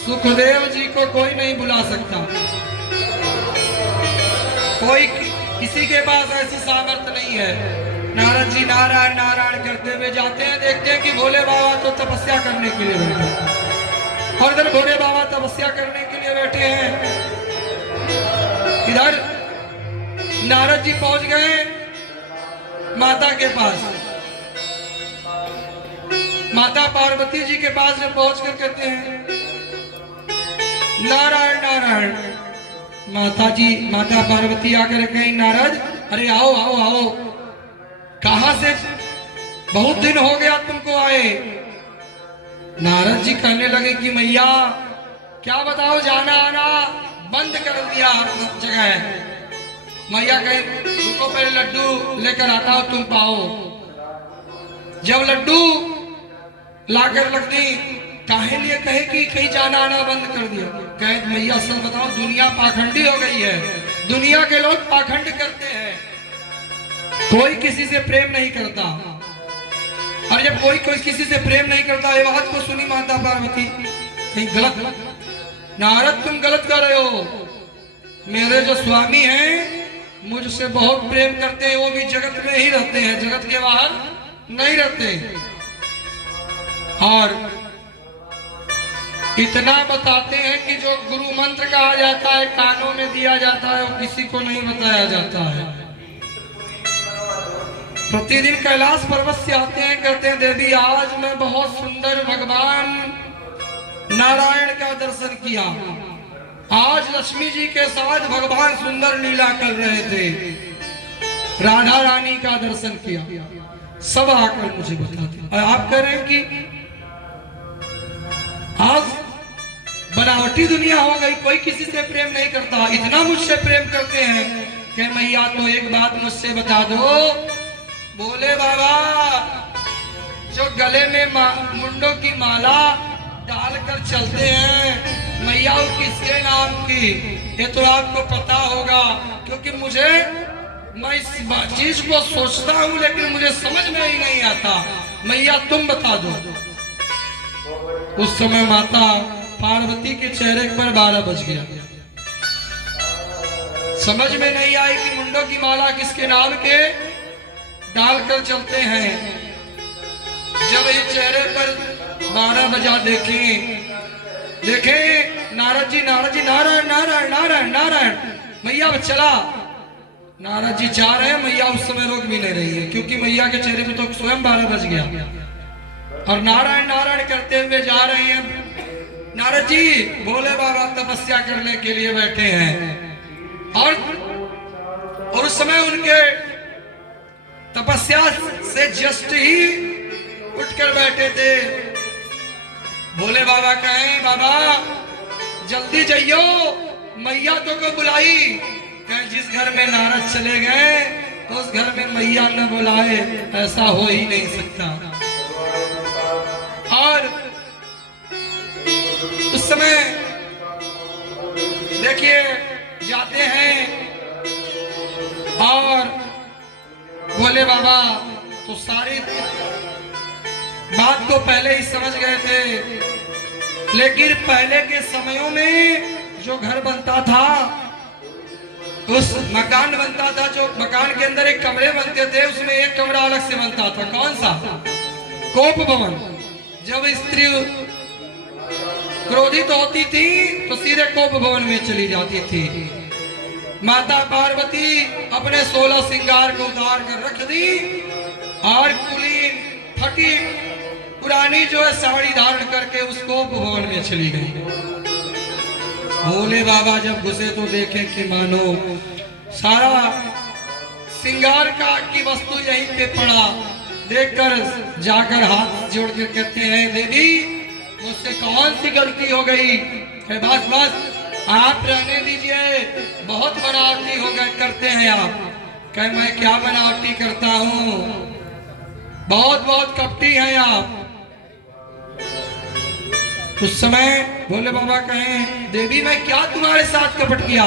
सुखदेव जी को कोई नहीं बुला सकता, कोई किसी के पास ऐसी सामर्थ्य नहीं है। नारद जी नारायण नारायण करते हुए जाते हैं, देखते हैं कि भोले बाबा तो तपस्या करने के लिए बैठे, और इधर भोले बाबा तपस्या करने के लिए बैठे हैं। इधर नारद जी पहुंच गए माता के पास। माता पार्वती जी के पास जब पहुंचकर कहते हैं नारायण नारायण, माता जी माता पार्वती आकर कहीं नारद अरे आओ आओ आओ, कहां से बहुत दिन हो गया तुमको आए। नारद जी कहने लगे कि मैया क्या बताओ, जाना आना बंद कर दिया हर जगह। मैया कहे रुको पहले लड्डू लेकर आता हूं, तुम पाओ। जब लड्डू लाकर रख दी, काहे लिए कहे कि कहीं जाना आना बंद कर दिया। कहे मैया सब बताओ, दुनिया पाखंडी हो गई है, दुनिया के लोग पाखंड करते हैं, कोई किसी से प्रेम नहीं करता। और जब कोई किसी से प्रेम नहीं करता, ये बात को सुनी माता पार्वती, कहीं गलत, नारद तुम गलत कर रहे हो। मेरे जो स्वामी हैं मुझसे बहुत प्रेम करते हैं, वो भी जगत में ही रहते हैं, जगत के बाहर नहीं रहते। और इतना बताते हैं कि जो गुरु मंत्र कहा जाता है, कानों में दिया जाता है, वो किसी को नहीं बताया जाता है। प्रतिदिन कैलाश पर्वत से आते हैं, कहते हैं देवी आज मैं बहुत सुंदर भगवान नारायण का दर्शन किया, आज लक्ष्मी जी के साथ भगवान सुंदर लीला कर रहे थे, राधा रानी का दर्शन किया, सब आकर मुझे बताते। और आप कह रहे हैं कि आज बनावटी दुनिया हो गई, कोई किसी से प्रेम नहीं करता, इतना मुझसे प्रेम करते हैं कि मैया तो एक बात मुझसे बता दो। बोले बाबा जो गले में मुंडों की माला डालकर चलते हैं मैया, वो किसके नाम की, ये तो आपको पता होगा, क्योंकि मैं इस चीज को सोचता हूँ लेकिन मुझे समझ में ही नहीं आता, मैया तुम बता दो। उस समय माता पार्वती के चेहरे पर 12 बज गया, समझ में नहीं आई कि मुंडों की माला किसके नाम के डालकर चलते हैं। जब इस चेहरे पर 12 बजा देखे नारद जी नारायण नारायण नारायण नारायण, मैया चला। नारद जी जा रहे हैं, मैया उस समय रोक भी नहीं रही है, क्योंकि मैया के चेहरे पे तो स्वयं 12 बज गया, और नारायण नारायण करते हुए जा रहे हैं। नारद जी बोले बाबा तपस्या करने के लिए बैठे हैं, और उस समय उनके तपस्या से जस्ट ही उठकर बैठे थे। भोले बाबा कहें बाबा जल्दी जाइयो, मैया तो को बुलाई। कहें जिस घर में नारद चले गए तो उस घर में मैया न बुलाए, ऐसा हो ही नहीं सकता। और उस समय देखिए जाते हैं, और भोले बाबा तो सारी बात को पहले ही समझ गए थे, लेकिन पहले के समयों में जो घर बनता था, उस मकान बनता था, जो मकान के अंदर एक कमरे बनते थे, उसमें एक कमरा अलग से बनता था। कौन सा? कोप भवन। जब स्त्री क्रोधित होती थी तो सीधे कोप भवन में चली जाती थी। माता पार्वती अपने 16 श्रृंगार को उतार कर रख दी, और कुलीन फटी पुरानी जो है साड़ी धारण करके उस कोप भवन में चली गई। भोले बाबा जब घुसे तो देखे कि मानो सारा श्रृंगार का की वस्तु यहीं पे पड़ा। देखकर जाकर हाथ जोड़ के कहते हैं देवी मुझसे कौन सी गलती हो गई? बस बस आप रहने दीजिए, बहुत बनावटी हो गए करते हैं आप। कहे मैं क्या बनावटी करता हूँ, बहुत बहुत कपटी हैं आप। उस समय भोले बाबा कहें देवी मैं क्या तुम्हारे साथ कपट किया?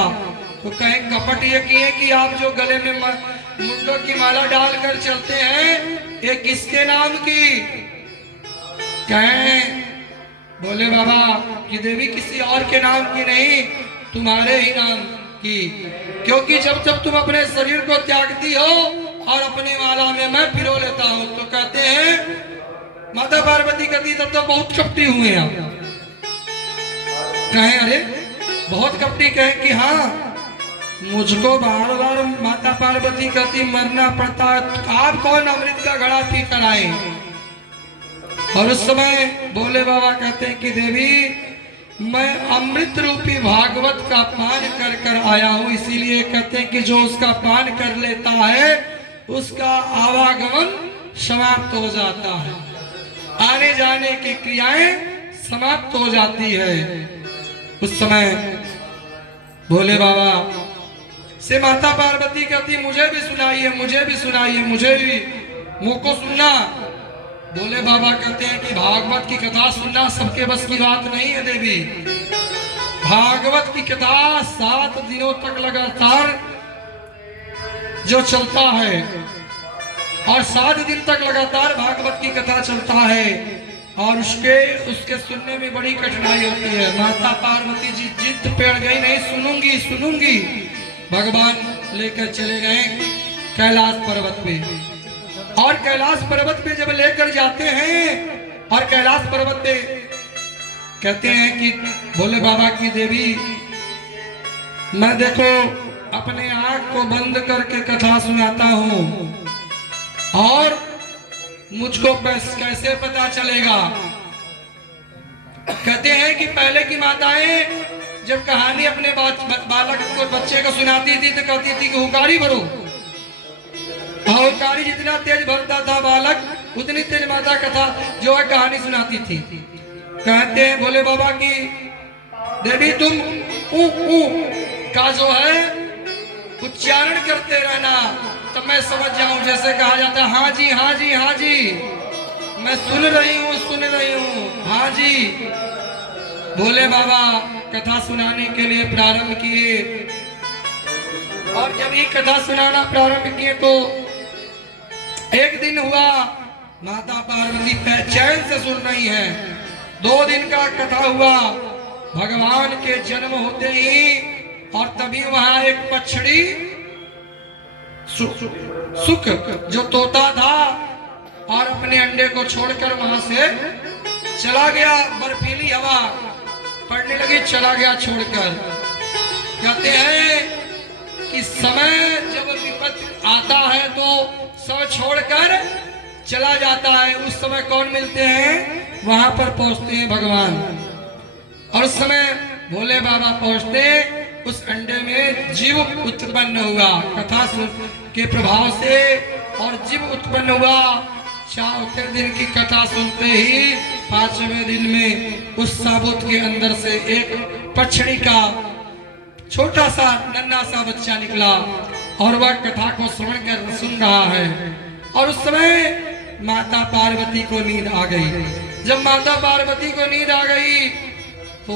तो कहें कपट ये किए कि आप जो गले में मुंडों की माला डालकर चलते हैं ये किसके नाम की? कहें भोले बाबा कि देवी किसी और के नाम की नहीं, तुम्हारे ही नाम की, क्योंकि जब जब तुम अपने शरीर को त्यागती हो और अपनी माला में मैं पिरो लेता हूं। तो कहते हैं माता पार्वती कहती तब तो बहुत कपटी हुए आप। कहें अरे बहुत कपटी? कहें कि हाँ मुझको बार बार माता पार्वती कहती मरना पड़ता है, आप कौन अमृत का घड़ा पी कर आए? और उस समय भोले बाबा कहते हैं कि देवी मैं अमृत रूपी भागवत का पान कर कर आया हूं, इसीलिए कहते हैं कि जो उसका पान कर लेता है उसका आवागमन समाप्त हो जाता है, आने जाने की क्रियाएं समाप्त हो जाती है। उस समय भोले बाबा से माता पार्वती कहती मुझे भी सुनाइए, मुझे भी सुनाइए, मुझे भी मुंह को सुनना। भोले बाबा कहते हैं कि भागवत की कथा सुनना सबके बस की बात नहीं है देवी। भागवत की कथा 7 दिनों तक लगातार जो चलता है और 7 दिन तक लगातार भागवत की कथा चलता है और उसके सुनने में बड़ी कठिनाई होती है। माता पार्वती जी जिद पेड़ गई, नहीं सुनूंगी सुनूंगी। भगवान लेकर चले गए कैलाश पर्वत पे, और कैलाश पर्वत पे जब लेकर जाते हैं और कैलाश पर्वत पे कहते हैं कि भोले बाबा की देवी मैं देखो अपने आंख को बंद करके कथा सुनाता हूं और मुझको कैसे पता चलेगा। कहते हैं कि पहले की माताएं जब कहानी अपने बालक को बच्चे को सुनाती थी तो कहती थी कि हुकारी भरो, और हुकारी जितना तेज भरता था बालक उतनी तेज माता कथा जो है कहानी सुनाती थी। कहते हैं भोले बाबा की देवी तुम ऊ का जो है उच्चारण करते रहना तो मैं समझ जाऊं, जैसे कहा जाता है हाँ जी हाँ जी हाँ जी मैं सुन रही हूँ हाँ जी। भोले बाबा कथा सुनाने के लिए प्रारंभ किए, और जब ये कथा सुनाना प्रारंभ किए तो एक दिन हुआ माता पार्वती चैन से सुन रही है। 2 दिन का कथा हुआ, भगवान के जन्म होते ही, और तभी वहां एक पक्षड़ी सुख जो तोता था और अपने अंडे को छोड़कर वहां से चला गया। बर्फीली हवा पड़ने लगी, चला गया छोड़कर। कहते हैं कि समय जब विपत्ति आता है तो सब छोड़कर चला जाता है। उस समय कौन मिलते हैं? वहां पर पहुंचते हैं भगवान, और उस समय भोले बाबा पहुंचते, उस अंडे में जीव उत्पन्न हुआ कथा के प्रभाव से, और जीव उत्पन्न हुआ। 4 दिन की कथा सुनते ही 5वें दिन में उस साबुत के अंदर से एक पक्षी का छोटा सा नन्हा सा बच्चा निकला, और वह कथा को श्रवण कर सुन रहा है। और उस समय माता पार्वती को नींद आ गई। जब माता पार्वती को नींद आ गई तो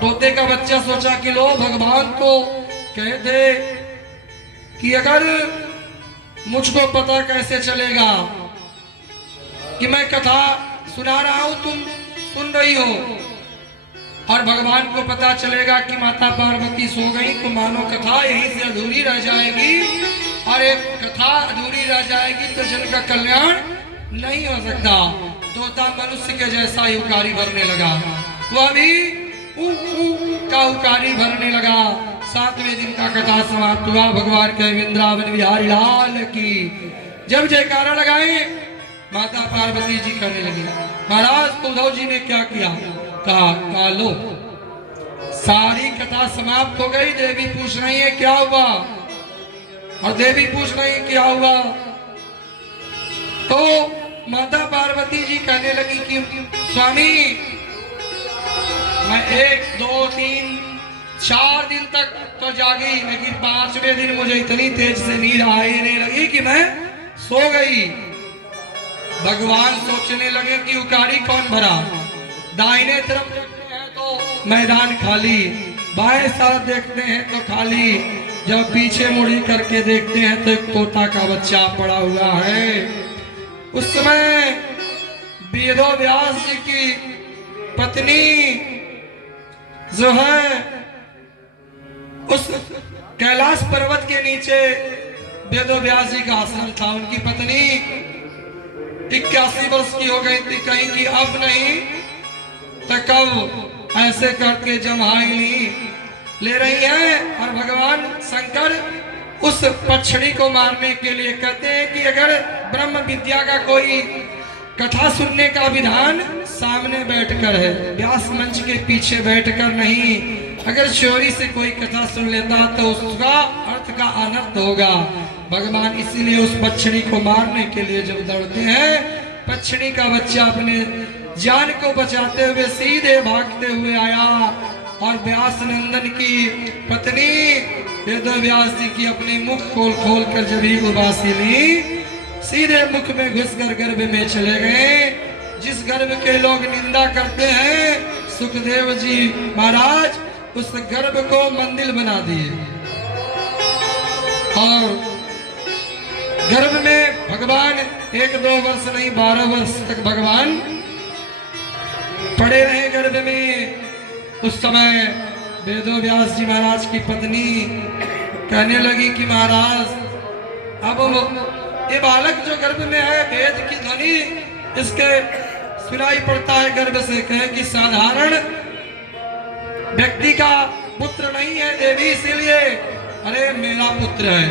तोते का बच्चा सोचा कि लो भगवान को कहे थे कि अगर मुझको पता कैसे चलेगा कि मैं कथा सुना रहा हूं, तुम सुन रही हो, और भगवान को पता चलेगा कि माता पार्वती सो गई तो मानो कथा यहीं से अधूरी रह जाएगी, और एक कथा अधूरी रह जाएगी तो जन का कल्याण नहीं हो सकता। तोता मनुष्य के जैसा ही उकारी भरने लगा, वह भी का उकारी भरने लगा। 7वें दिन का कथा समाप्त हुआ। भगवान के वृंदावन बिहारी लाल की जब जयकारा लगाए, माता पार्वती जी कहने लगी महाराज उद्धव जी ने क्या किया? कहा लो सारी कथा समाप्त हो गई। देवी पूछ रही है क्या हुआ, और देवी पूछ रही है क्या हुआ, तो माता पार्वती जी कहने लगी कि स्वामी मैं 1 2 3 4 दिन तक तो जागी, लेकिन 5वें दिन मुझे इतनी तेज से नींद आने लगी कि मैं सो गई। भगवान सोचने लगे कि उकारी कौन भरा। दाहिने तरफ देखते हैं तो मैदान खाली, बाएं तरफ देखते हैं तो खाली, जब पीछे मुड़ी करके देखते हैं तो एक तोता का बच्चा पड़ा हुआ है। उस समय वेदो व्यास जी की पत्नी जो है उस कैलाश पर्वत के नीचे वेदो व्यास जी का आश्रम था। उनकी पत्नी 81 वर्ष की हो गई थी, कहीं की अब नहीं तो कब ऐसे करके जमाई ले रही है। और भगवान शंकर उस पक्षी को मारने के लिए कहते हैं कि अगर ब्रह्म विद्या का कोई कथा सुनने का विधान सामने बैठकर है, व्यास मंच के पीछे बैठकर नहीं। अगर चोरी से कोई कथा सुन लेता तो उसका अर्थ का अनर्थ होगा। भगवान इसीलिए उस बछड़ी को मारने के लिए जब दौड़ते हैं, बछड़ी का बच्चा अपने जान को बचाते हुए सीधे भागते हुए आया और व्यास नंदन की पत्नी वेद व्यास जी की अपने मुख खोल खोल कर जब ही उबासी ली, सीधे मुख में घुसकर गर्भ में चले गए। जिस गर्भ के लोग निंदा करते हैं, सुखदेव जी महाराज उस गर्भ को मंदिर बना दिए और गर्भ में भगवान 1-2 वर्ष नहीं 12 वर्ष तक भगवान पड़े रहे गर्भ में। उस समय वेदो व्यास जी महाराज की पत्नी कहने लगी कि महाराज अब ये बालक जो गर्भ में है, वेद की ध्वनि इसके सुनाई पड़ता है गर्भ से। कहे कि साधारण व्यक्ति का पुत्र नहीं है देवी, इसीलिए अरे मेरा पुत्र है,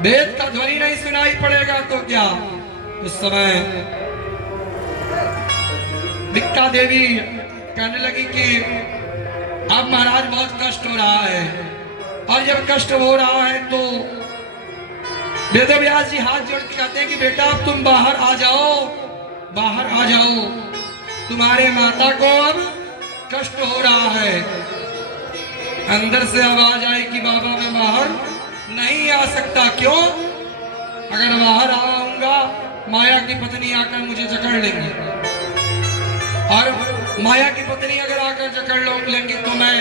वेद का ध्वनि नहीं सुनाई पड़ेगा तो क्या। उस समय विक्का देवी कहने लगी कि अब महाराज बहुत कष्ट हो रहा है, और जब कष्ट हो रहा है तो वेदव्यास जी हाथ जोड़ के कहते हैं कि बेटा अब तुम बाहर आ जाओ, बाहर आ जाओ, तुम्हारे माता को अब कष्ट हो रहा है। अंदर से आवाज आई कि बाबा मैं बाहर नहीं आ सकता। क्यों? अगर बाहर आऊंगा माया की पत्नी आकर मुझे जकड़ लेंगी, और माया की पत्नी अगर आकर जकड़ लेंगी तो मैं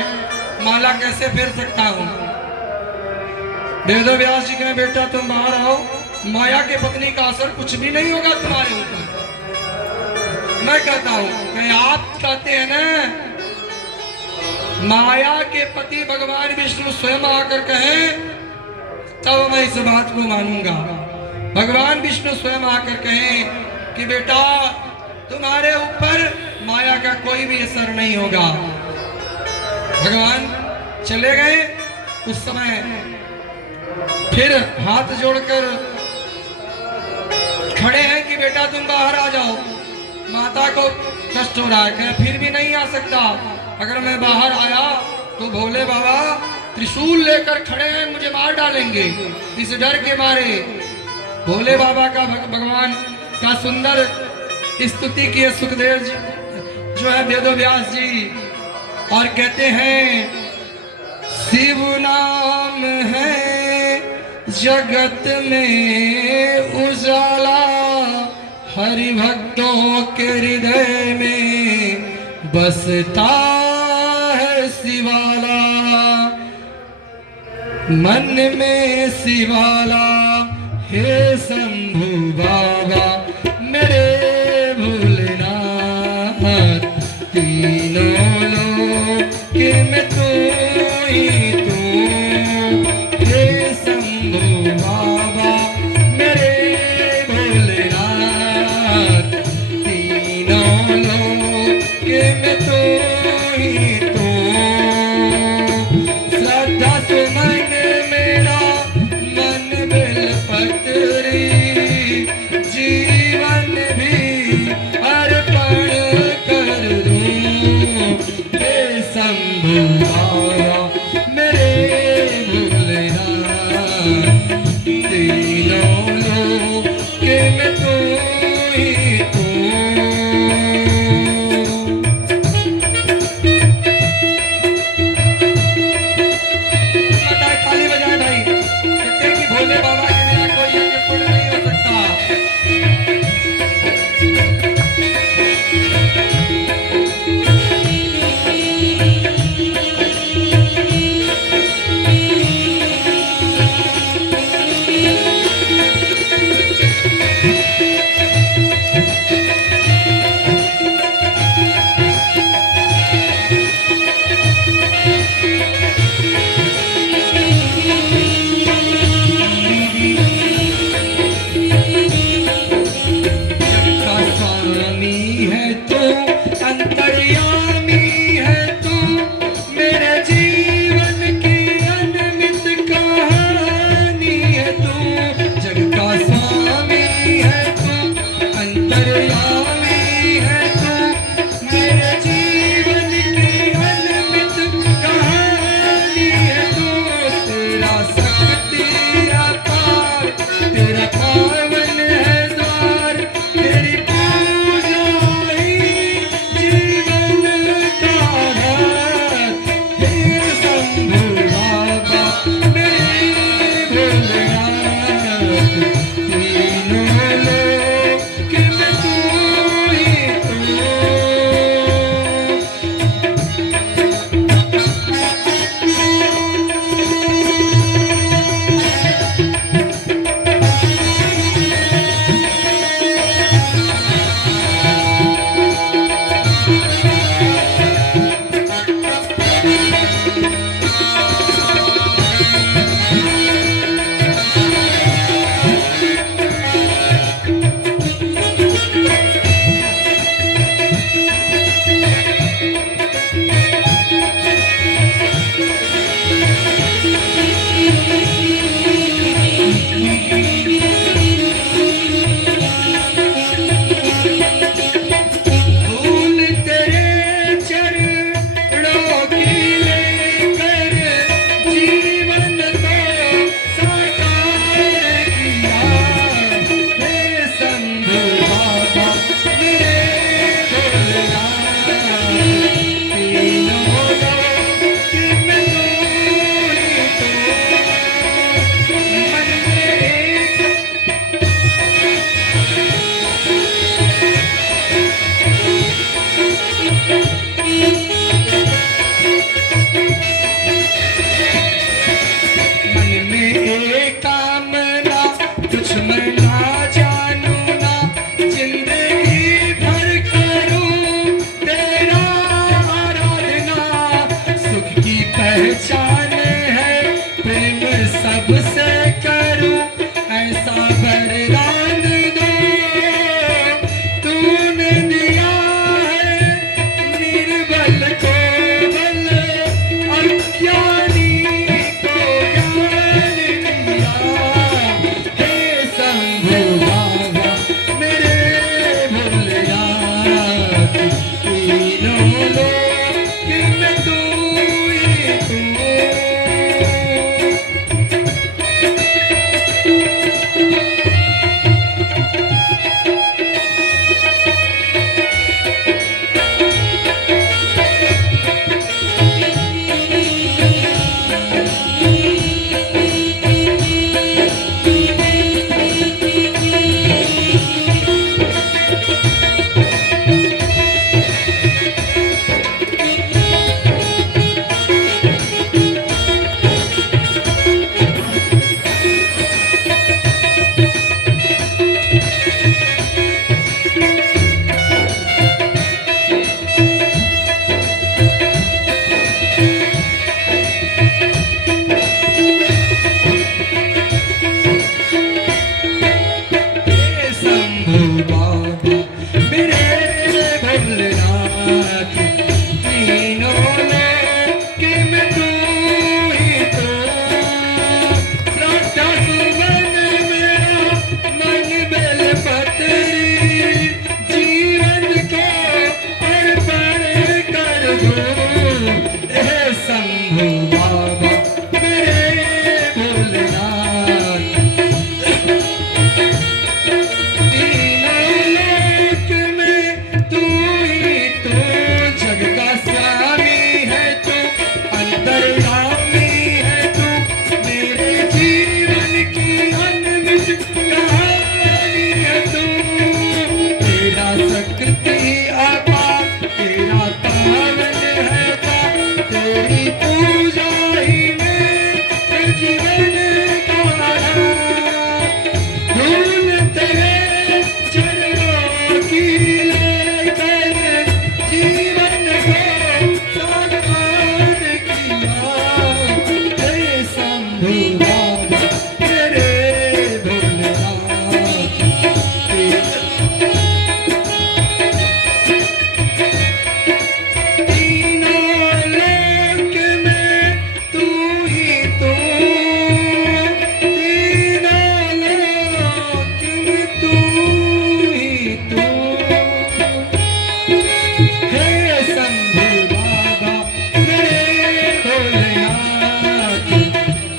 माला कैसे फेर सकता हूँ। वेदव्यास जी कहे बेटा तुम बाहर आओ, माया के पत्नी का असर कुछ भी नहीं होगा तुम्हारे ऊपर। मैं कहता हूँ कि आप कहते हैं ना, माया के पति भगवान विष्णु स्वयं आकर कहें तब मैं इस बात को मानूंगा। भगवान विष्णु स्वयं आकर कहें कि बेटा तुम्हारे ऊपर माया का कोई भी असर नहीं होगा। भगवान चले गए। उस समय फिर हाथ जोड़कर खड़े हैं कि बेटा तुम बाहर आ जाओ, माता को कष्ट हो रहा है। कहे फिर भी नहीं आ सकता, अगर मैं बाहर आया तो भोले बाबा त्रिशूल लेकर खड़े हैं, मुझे मार डालेंगे। इस डर के मारे भोले बाबा का भगवान का सुंदर स्तुति किए सुखदेव जी जो है वेदव्यास जी, और कहते हैं शिव नाम है जगत में उजाला, हरि भक्तों के हृदय में बसता है शिवाला, मन में शिवाला हे शंभु बाबा मेरे भोलेनाथ, तीनों लोक में तू ही तू, हे शंभु बाबा मेरे भोलेनाथ, तीनों लोक में तू ही तू। श्रद्धा सुमन मेरा मन बेलपत्री, जीवन भी अर्पण कर दूं, हे शंभु बाबा मेरे भोलेनाथ, तीनों लोक में तू ही तू। ताली बजाए भाई, कहते हैं कि भोले बाबा के बिना कोई यज्ञ पूर्ण नहीं हो सकता। स्वामी है तू, अंतर्यामी है तू, मेरे जीवन की अनमित कहानी है तू। जग का स्वामी है तू, अंतर्यामी है तू, मेरे जीवन की अनमित कहानी है तू। तेरा शक्ति अपार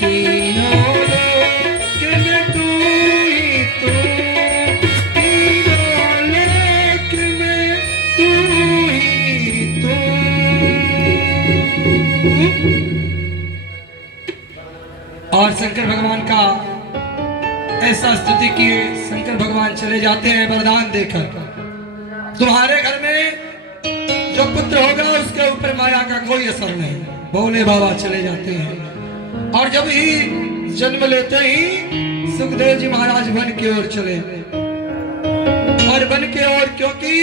तीनों लोक में तू ही तू। और शंकर भगवान का ऐसा स्तुति किए, शंकर भगवान चले जाते हैं वरदान देकर, तुम्हारे घर में जो पुत्र होगा उसके ऊपर माया का कोई असर नहीं। भोले बाबा चले जाते हैं और जब ही जन्म लेते ही सुखदेव जी महाराज वन की ओर चले, और वन की ओर क्योंकि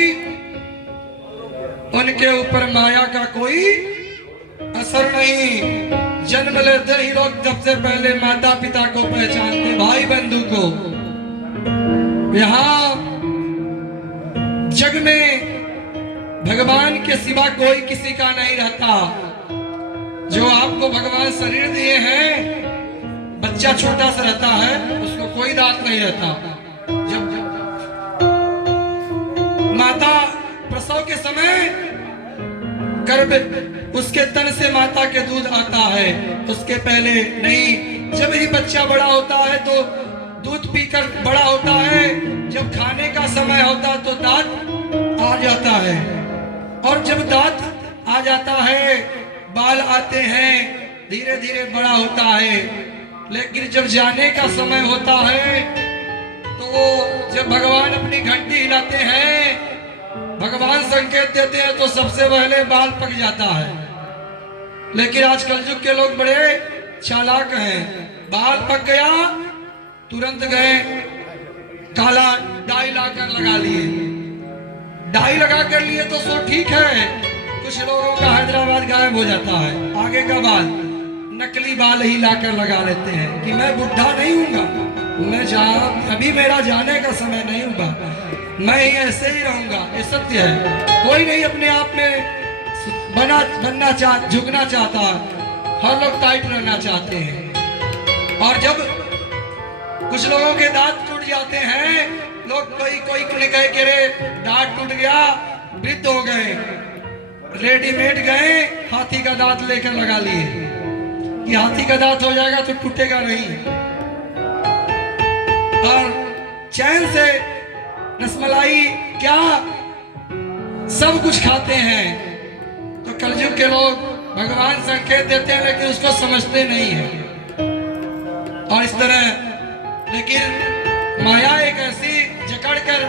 उनके ऊपर माया का कोई असर नहीं। जन्म लेते ही लोग सबसे पहले माता पिता को पहचानते, भाई बंधु को। यहाँ जग में भगवान के सिवा कोई किसी का नहीं रहता। जो आपको भगवान शरीर दिए हैं, बच्चा छोटा सा रहता है, उसको कोई दांत नहीं रहता। जब माता प्रसव के समय गर्भ उसके तन से माता के दूध आता है, उसके पहले नहीं। जब ही बच्चा बड़ा होता है तो दूध पीकर बड़ा होता है, जब खाने का समय होता तो दांत आ जाता है, और जब दांत आ जाता है बाल आते हैं, धीरे धीरे बड़ा होता है। लेकिन जब जाने का समय होता है तो जब भगवान अपनी घंटी हिलाते हैं, भगवान संकेत देते हैं, तो सबसे पहले बाल पक जाता है। लेकिन आज कलयुग के लोग बड़े चालाक हैं, बाल पक गया तुरंत गए काला डाई लाकर लगा लिए। डाई लगा कर लिए तो सो ठीक है, कुछ लोगों का हैदराबाद गायब हो जाता है, आगे का बाल नकली बाल ही लाकर लगा लेते हैं कि मैं बुढ़ा नहीं हूँगा, मैं अभी मेरा जाने का समय नहीं होगा, मैं ऐसे ही रहूंगा। ये सत्य है, कोई नहीं अपने आप में झुकना चाहता, हर लोग टाइट रहना चाहते हैं। और जब कुछ लोगों के दांत टूट जाते हैं, लोग कोई कहे कि रे दांत टूट गया वृद्ध हो गए, रेडीमेड गए, हाथी का दांत लेकर लगा लिए कि हाथी का दांत हो जाएगा तो टूटेगा नहीं, और चैन से रसमलाई क्या सब कुछ खाते हैं। तो कलयुग के लोग भगवान संकेत देते हैं लेकिन उसको समझते नहीं है। और इस तरह लेकिन माया एक ऐसी जकड़ कर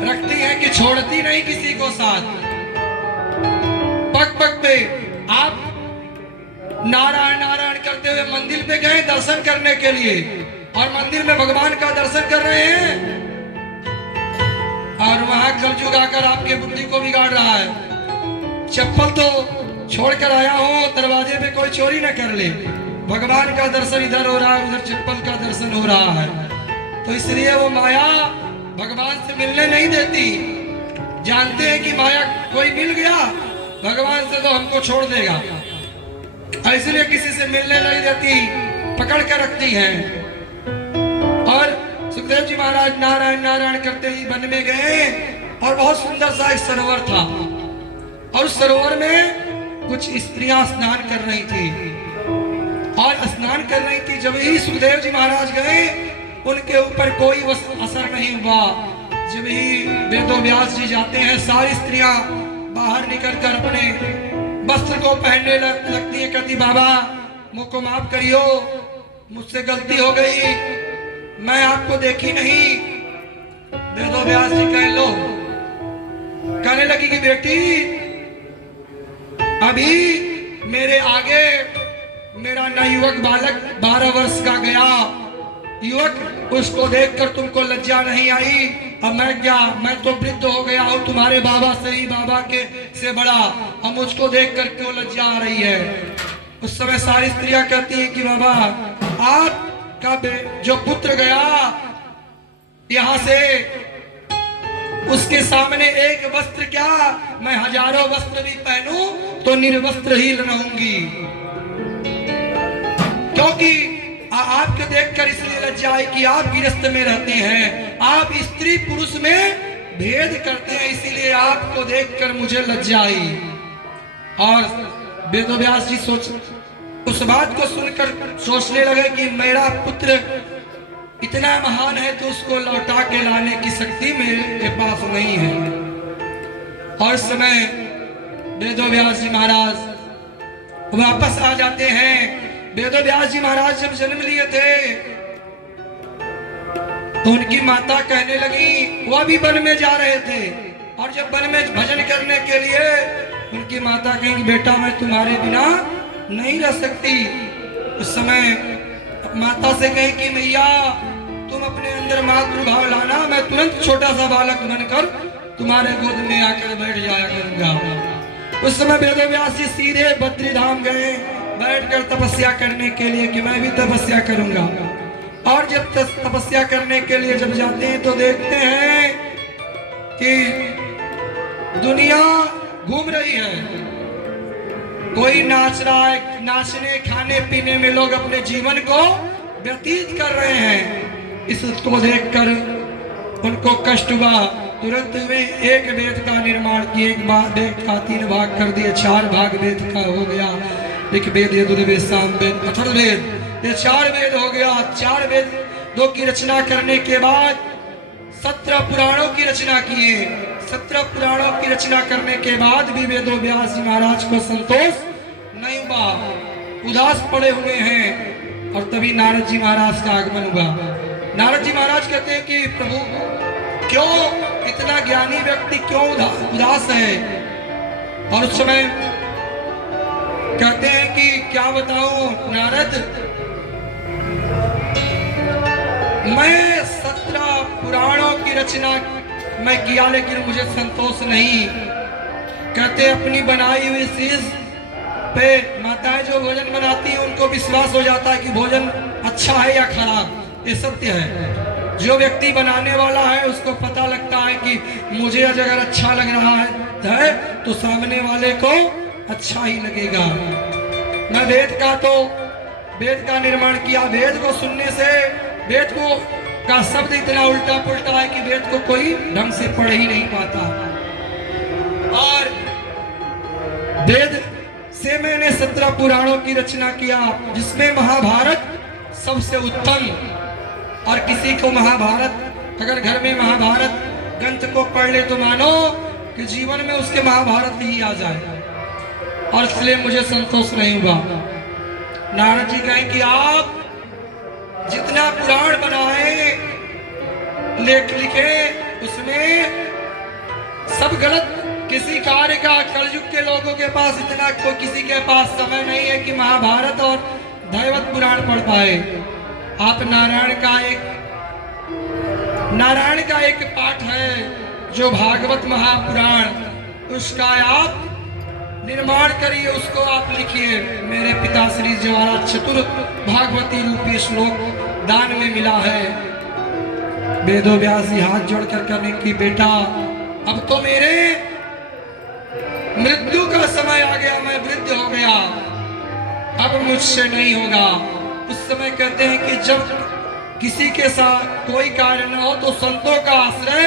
रखती है कि छोड़ती नहीं किसी को साथ। पग पग पे आप नारायण नारायण करते हुए मंदिर पे गए दर्शन करने के लिए, और मंदिर में भगवान का दर्शन कर रहे हैं, और वहां कलयुग आकर आपकी बुद्धि को बिगाड़ रहा है। चप्पल तो छोड़कर आया हो, दरवाजे पे कोई चोरी न कर ले। भगवान का दर्शन इधर हो रहा है, उधर चप्पल का दर्शन हो रहा है। तो इसलिए वो माया भगवान से मिलने नहीं देती। जानते हैं कि माया कोई मिल गया भगवान से तो हमको छोड़ देगा, इसलिए किसी से मिलने नहीं देती, पकड़ कर रखती है। और सुखदेव जी महाराज नारायण नारायण करते ही वन में गए, और बहुत सुंदर सा एक सरोवर था, और उस सरोवर में कुछ स्त्रियां स्नान कर रही थी, और स्नान कर रही थी। जब ही सुखदेव जी महाराज गए उनके ऊपर कोई असर नहीं हुआ। जब ही वेदव्यास जी जाते हैं, सारी स्त्रियां बाहर निकल कर अपने वस्त्र को पहनने लगती है, कहती बाबा मुझको माफ करियो, मुझसे गलती हो गई, मैं आपको देखी नहीं। वेदव्यास जी कहने लगी कि बेटी अभी मेरे आगे मेरा नवयुवक बालक 12 वर्ष का गया युवक, उसको देखकर तुमको लज्जा नहीं आई। अब मैं क्या, मैं तो वृद्ध हो गया हूँ, तुम्हारे बाबा से ही बाबा के से बड़ा, अब मुझको देखकर क्यों लज्जा आ रही है। उस समय सारी स्त्रियां कहती हैं कि बाबा आपका जो पुत्र गया यहाँ से, उसके सामने एक वस्त्र क्या, मैं हजारों वस्त्र भी पहनूं तो निर्वस्त्र ही रहूंगी, क्योंकि आपको देखकर इसलिए लज्जा आई कि आप गृहस्थ में रहते हैं, आप स्त्री पुरुष में भेद करते हैं, इसीलिए आपको देखकर मुझे लज्जा आई। और वेदव्यास जी उस बात को सुनकर सोचने लगे कि मेरा पुत्र इतना महान है तो उसको लौटा के लाने की शक्ति मेरे पास नहीं है। और इस समय वेदव्यास जी महाराज वापस आ जाते हैं। वेदव्यास जी महाराज जब जन्म लिए थे तो उनकी माता कहने लगी, वह भी वन में जा रहे थे, और जब वन में भजन करने के लिए उनकी माता कहेंगी बेटा मैं तुम्हारे बिना नहीं रह सकती। उस समय माता से कहे कि मैया तुम अपने अंदर मातृभाव लाना, मैं तुरंत छोटा सा बालक बनकर तुम्हारे गोद में आकर बैठ जाया करूंगा। उस समय वेदव्यास जी सीधे बद्रीधाम गए बैठकर तपस्या करने के लिए कि मैं भी तपस्या करूंगा। और जब तपस्या करने के लिए जब जाते हैं तो देखते हैं कि दुनिया घूम रही है, कोई नाच रहा है, नाचने खाने पीने में लोग अपने जीवन को व्यतीत कर रहे हैं। इसको देखकर उनको कष्ट हुआ, तुरंत वे एक वेद का निर्माण किए, एक वेद का 3 भाग कर दिए, 4 भाग वेद का हो गया। एक वेद, यजुर्वेद, सामवेद, अथर्ववेद, ये 4 वेद हो गया। 4 वेदों की रचना करने के बाद 17 पुराणों की रचना किए। 17 पुराणों की रचना करने के बाद भी वेदव्यास जी महाराज को संतोष नहीं हुआ, उदास पड़े हुए हैं। और तभी नारद जी महाराज का आगमन हुआ। नारद जी महाराज कहते हैं कि प्रभु क्यों इतना ज्ञानी व्यक्ति क्यों उदास है। और उस समय कहते हैं कि क्या बताऊं नारद, मैं 17 पुराणों की रचना मैं किया लेकिन मुझे संतोष नहीं। कहते अपनी बनाई हुई चीज पे माताएं जो भोजन बनाती हैं उनको विश्वास हो जाता है कि भोजन अच्छा है या खराब, ये सत्य है। जो व्यक्ति बनाने वाला है उसको पता लगता है कि मुझे अगर अच्छा लग रहा है तो सामने वाले को अच्छा ही लगेगा। मैं वेद का निर्माण किया, वेद को सुनने से वेद को का शब्द इतना उल्टा पुल्टा है कि वेद को कोई ढंग से पढ़ ही नहीं पाता। वेद से मैंने 17 पुराणों की रचना किया, जिसमें महाभारत सबसे उत्तम। और किसी को महाभारत, अगर घर में महाभारत ग्रंथ को पढ़ ले तो मानो कि जीवन में उसके महाभारत ही आ जाए। और इसलिए मुझे संतोष नहीं हुआ। नारद जी कहें कि आप जितना पुराण बनाए लेख लिखे उसमें सब गलत। किसी कार्य का कलयुग के लोगों के पास इतना कोई किसी के पास समय नहीं है कि महाभारत और दैवत पुराण पढ़ पाए। आप नारायण का एक पाठ है जो भागवत महापुराण, उसका आप निर्माण करिए, उसको आप लिखिए। मेरे पिता श्री ज्वाला चतुर भागवती रूपी श्लोक दान में मिला है। वेदो व्यास जी हाथ जोड़कर करने की बेटा अब तो मेरे मृत्यु का समय आ गया, मैं वृद्ध हो गया, अब मुझसे नहीं होगा। उस समय कहते हैं कि जब किसी के साथ कोई कार्य न हो तो संतों का आश्रय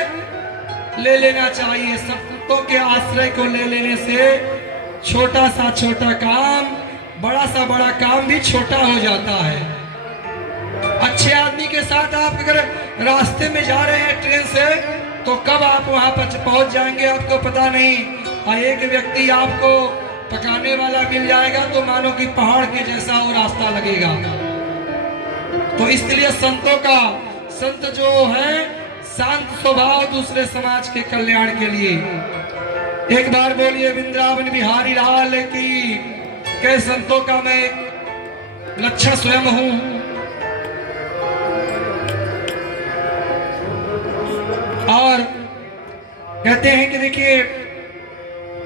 ले लेना चाहिए। संतों के आश्रय को ले लेने से छोटा सा छोटा काम, बड़ा सा बड़ा काम भी छोटा हो जाता है। अच्छे आदमी के साथ आप अगर रास्ते में जा रहे हैं ट्रेन से तो कब आप वहां पर पहुंच जाएंगे आपको पता नहीं। और एक व्यक्ति आपको पकाने वाला मिल जाएगा तो मानो कि पहाड़ के जैसा वो रास्ता लगेगा। तो इसलिए संत जो है शांत स्वभाव, दूसरे समाज के कल्याण के लिए। एक बार बोलिए वृंदावन बिहारी लाल की। के संतों का मैं लक्षण स्वयं हूं। और कहते हैं कि देखिए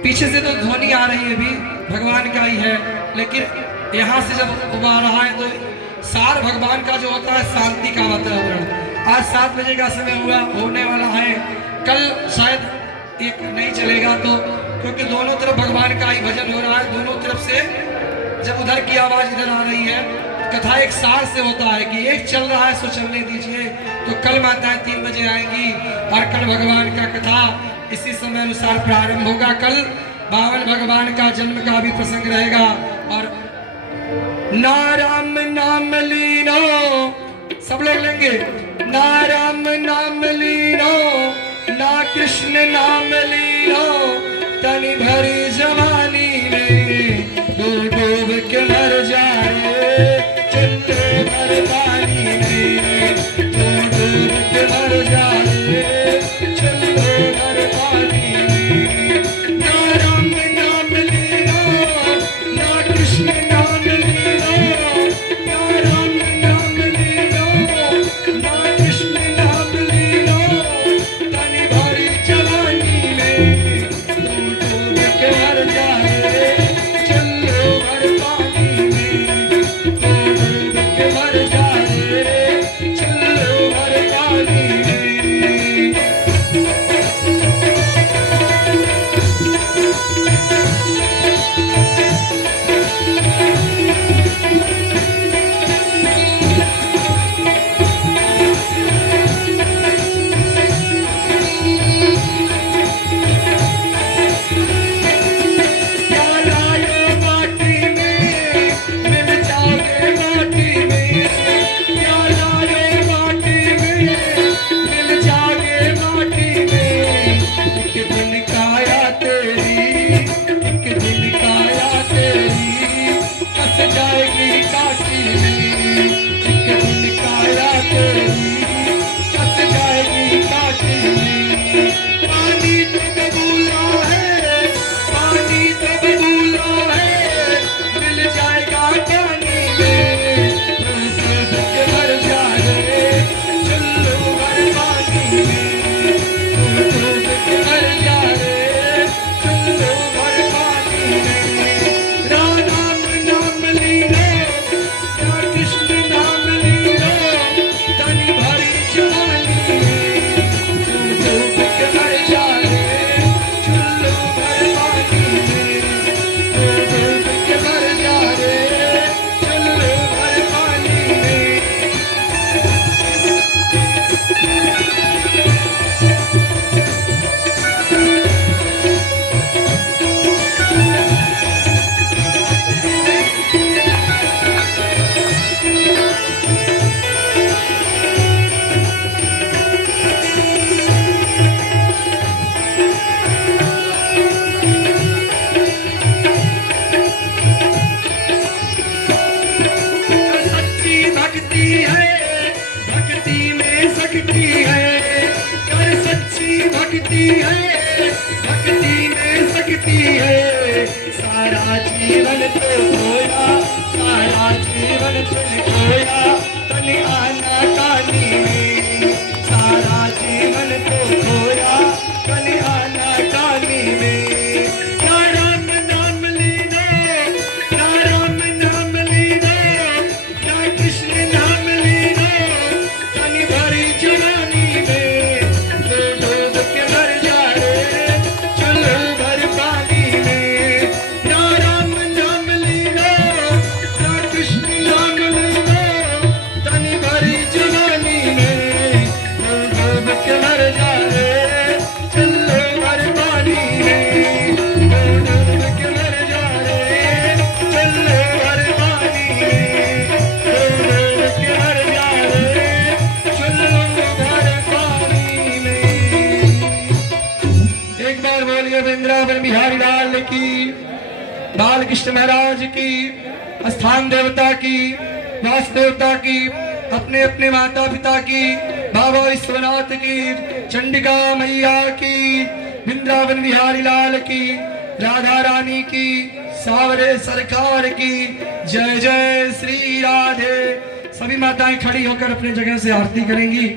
पीछे से तो ध्वनि आ रही है, भी भगवान का ही है, लेकिन यहां से जब आ रहा है तो सार भगवान का जो होता है शांति का वातावरण। आज 7 बजे का समय होने वाला है, कल शायद एक नहीं चलेगा तो, क्योंकि दोनों तरफ भगवान का ही भजन हो रहा है। दोनों तरफ से जब उधर की आवाज इधर आ रही है, कथा एक सार से होता है कि एक चल रहा है सो चलने दीजिए। तो कल माताएं 3 बजे आएंगी और कल भगवान का कथा इसी समय अनुसार प्रारंभ होगा। कल 52 भगवान का जन्म का भी प्रसंग रहेगा। और ना राम नाम लीनो, सब लोग लेंगे। ना राम नाम लीनो, ना कृष्ण नाम लीनो, तनि भरी जवानी में डूब डूब के मर जाए, चुल्ले भर पानी में डूब डूब के मर जाए, चुल्ले भर पानी में। ना राम नाम लीनो, ना कृष्ण नाम लीनो, ना राम नाम लीनो, ना कृष्ण नाम लीनो, तनि भरी जवानी में डूब डूब के की है, सारा जीवन तो खोया, सारा जीवन तुम खोया, तन आना कानी में, सारा जीवन तो खोया, तन आना कानी में। ना राम नाम लीनो, ना राम नाम लीनो, ना कृष्ण नाम लीनो, तन भरी जवानी में, तो डूब के मर जा रे, चलो भर पानी में। ना राम नाम लीनो, ना कृष्ण नाम लीनो, तन भरी जवानी में, तो डूब के मर जा रे, चलो भर पानी में, तो डूब के मर जा रे, चलो भर पानी में, तो डूब के मर जा रे, चलो भर पानी में। एक बार बोलिए वृंदावन बिहारी लाल की, बाल कृष्ण महाराज की, स्थान देवता की, वास देवता की, अपने अपने माता पिता की, बाबा विश्वनाथ की, चंडिका मैया की, वृंदावन बिहारी लाल की, राधा रानी की, सावरे सरकार की, जय जय श्री राधे। सभी माताएं खड़ी होकर अपनी जगह से आरती करेंगी।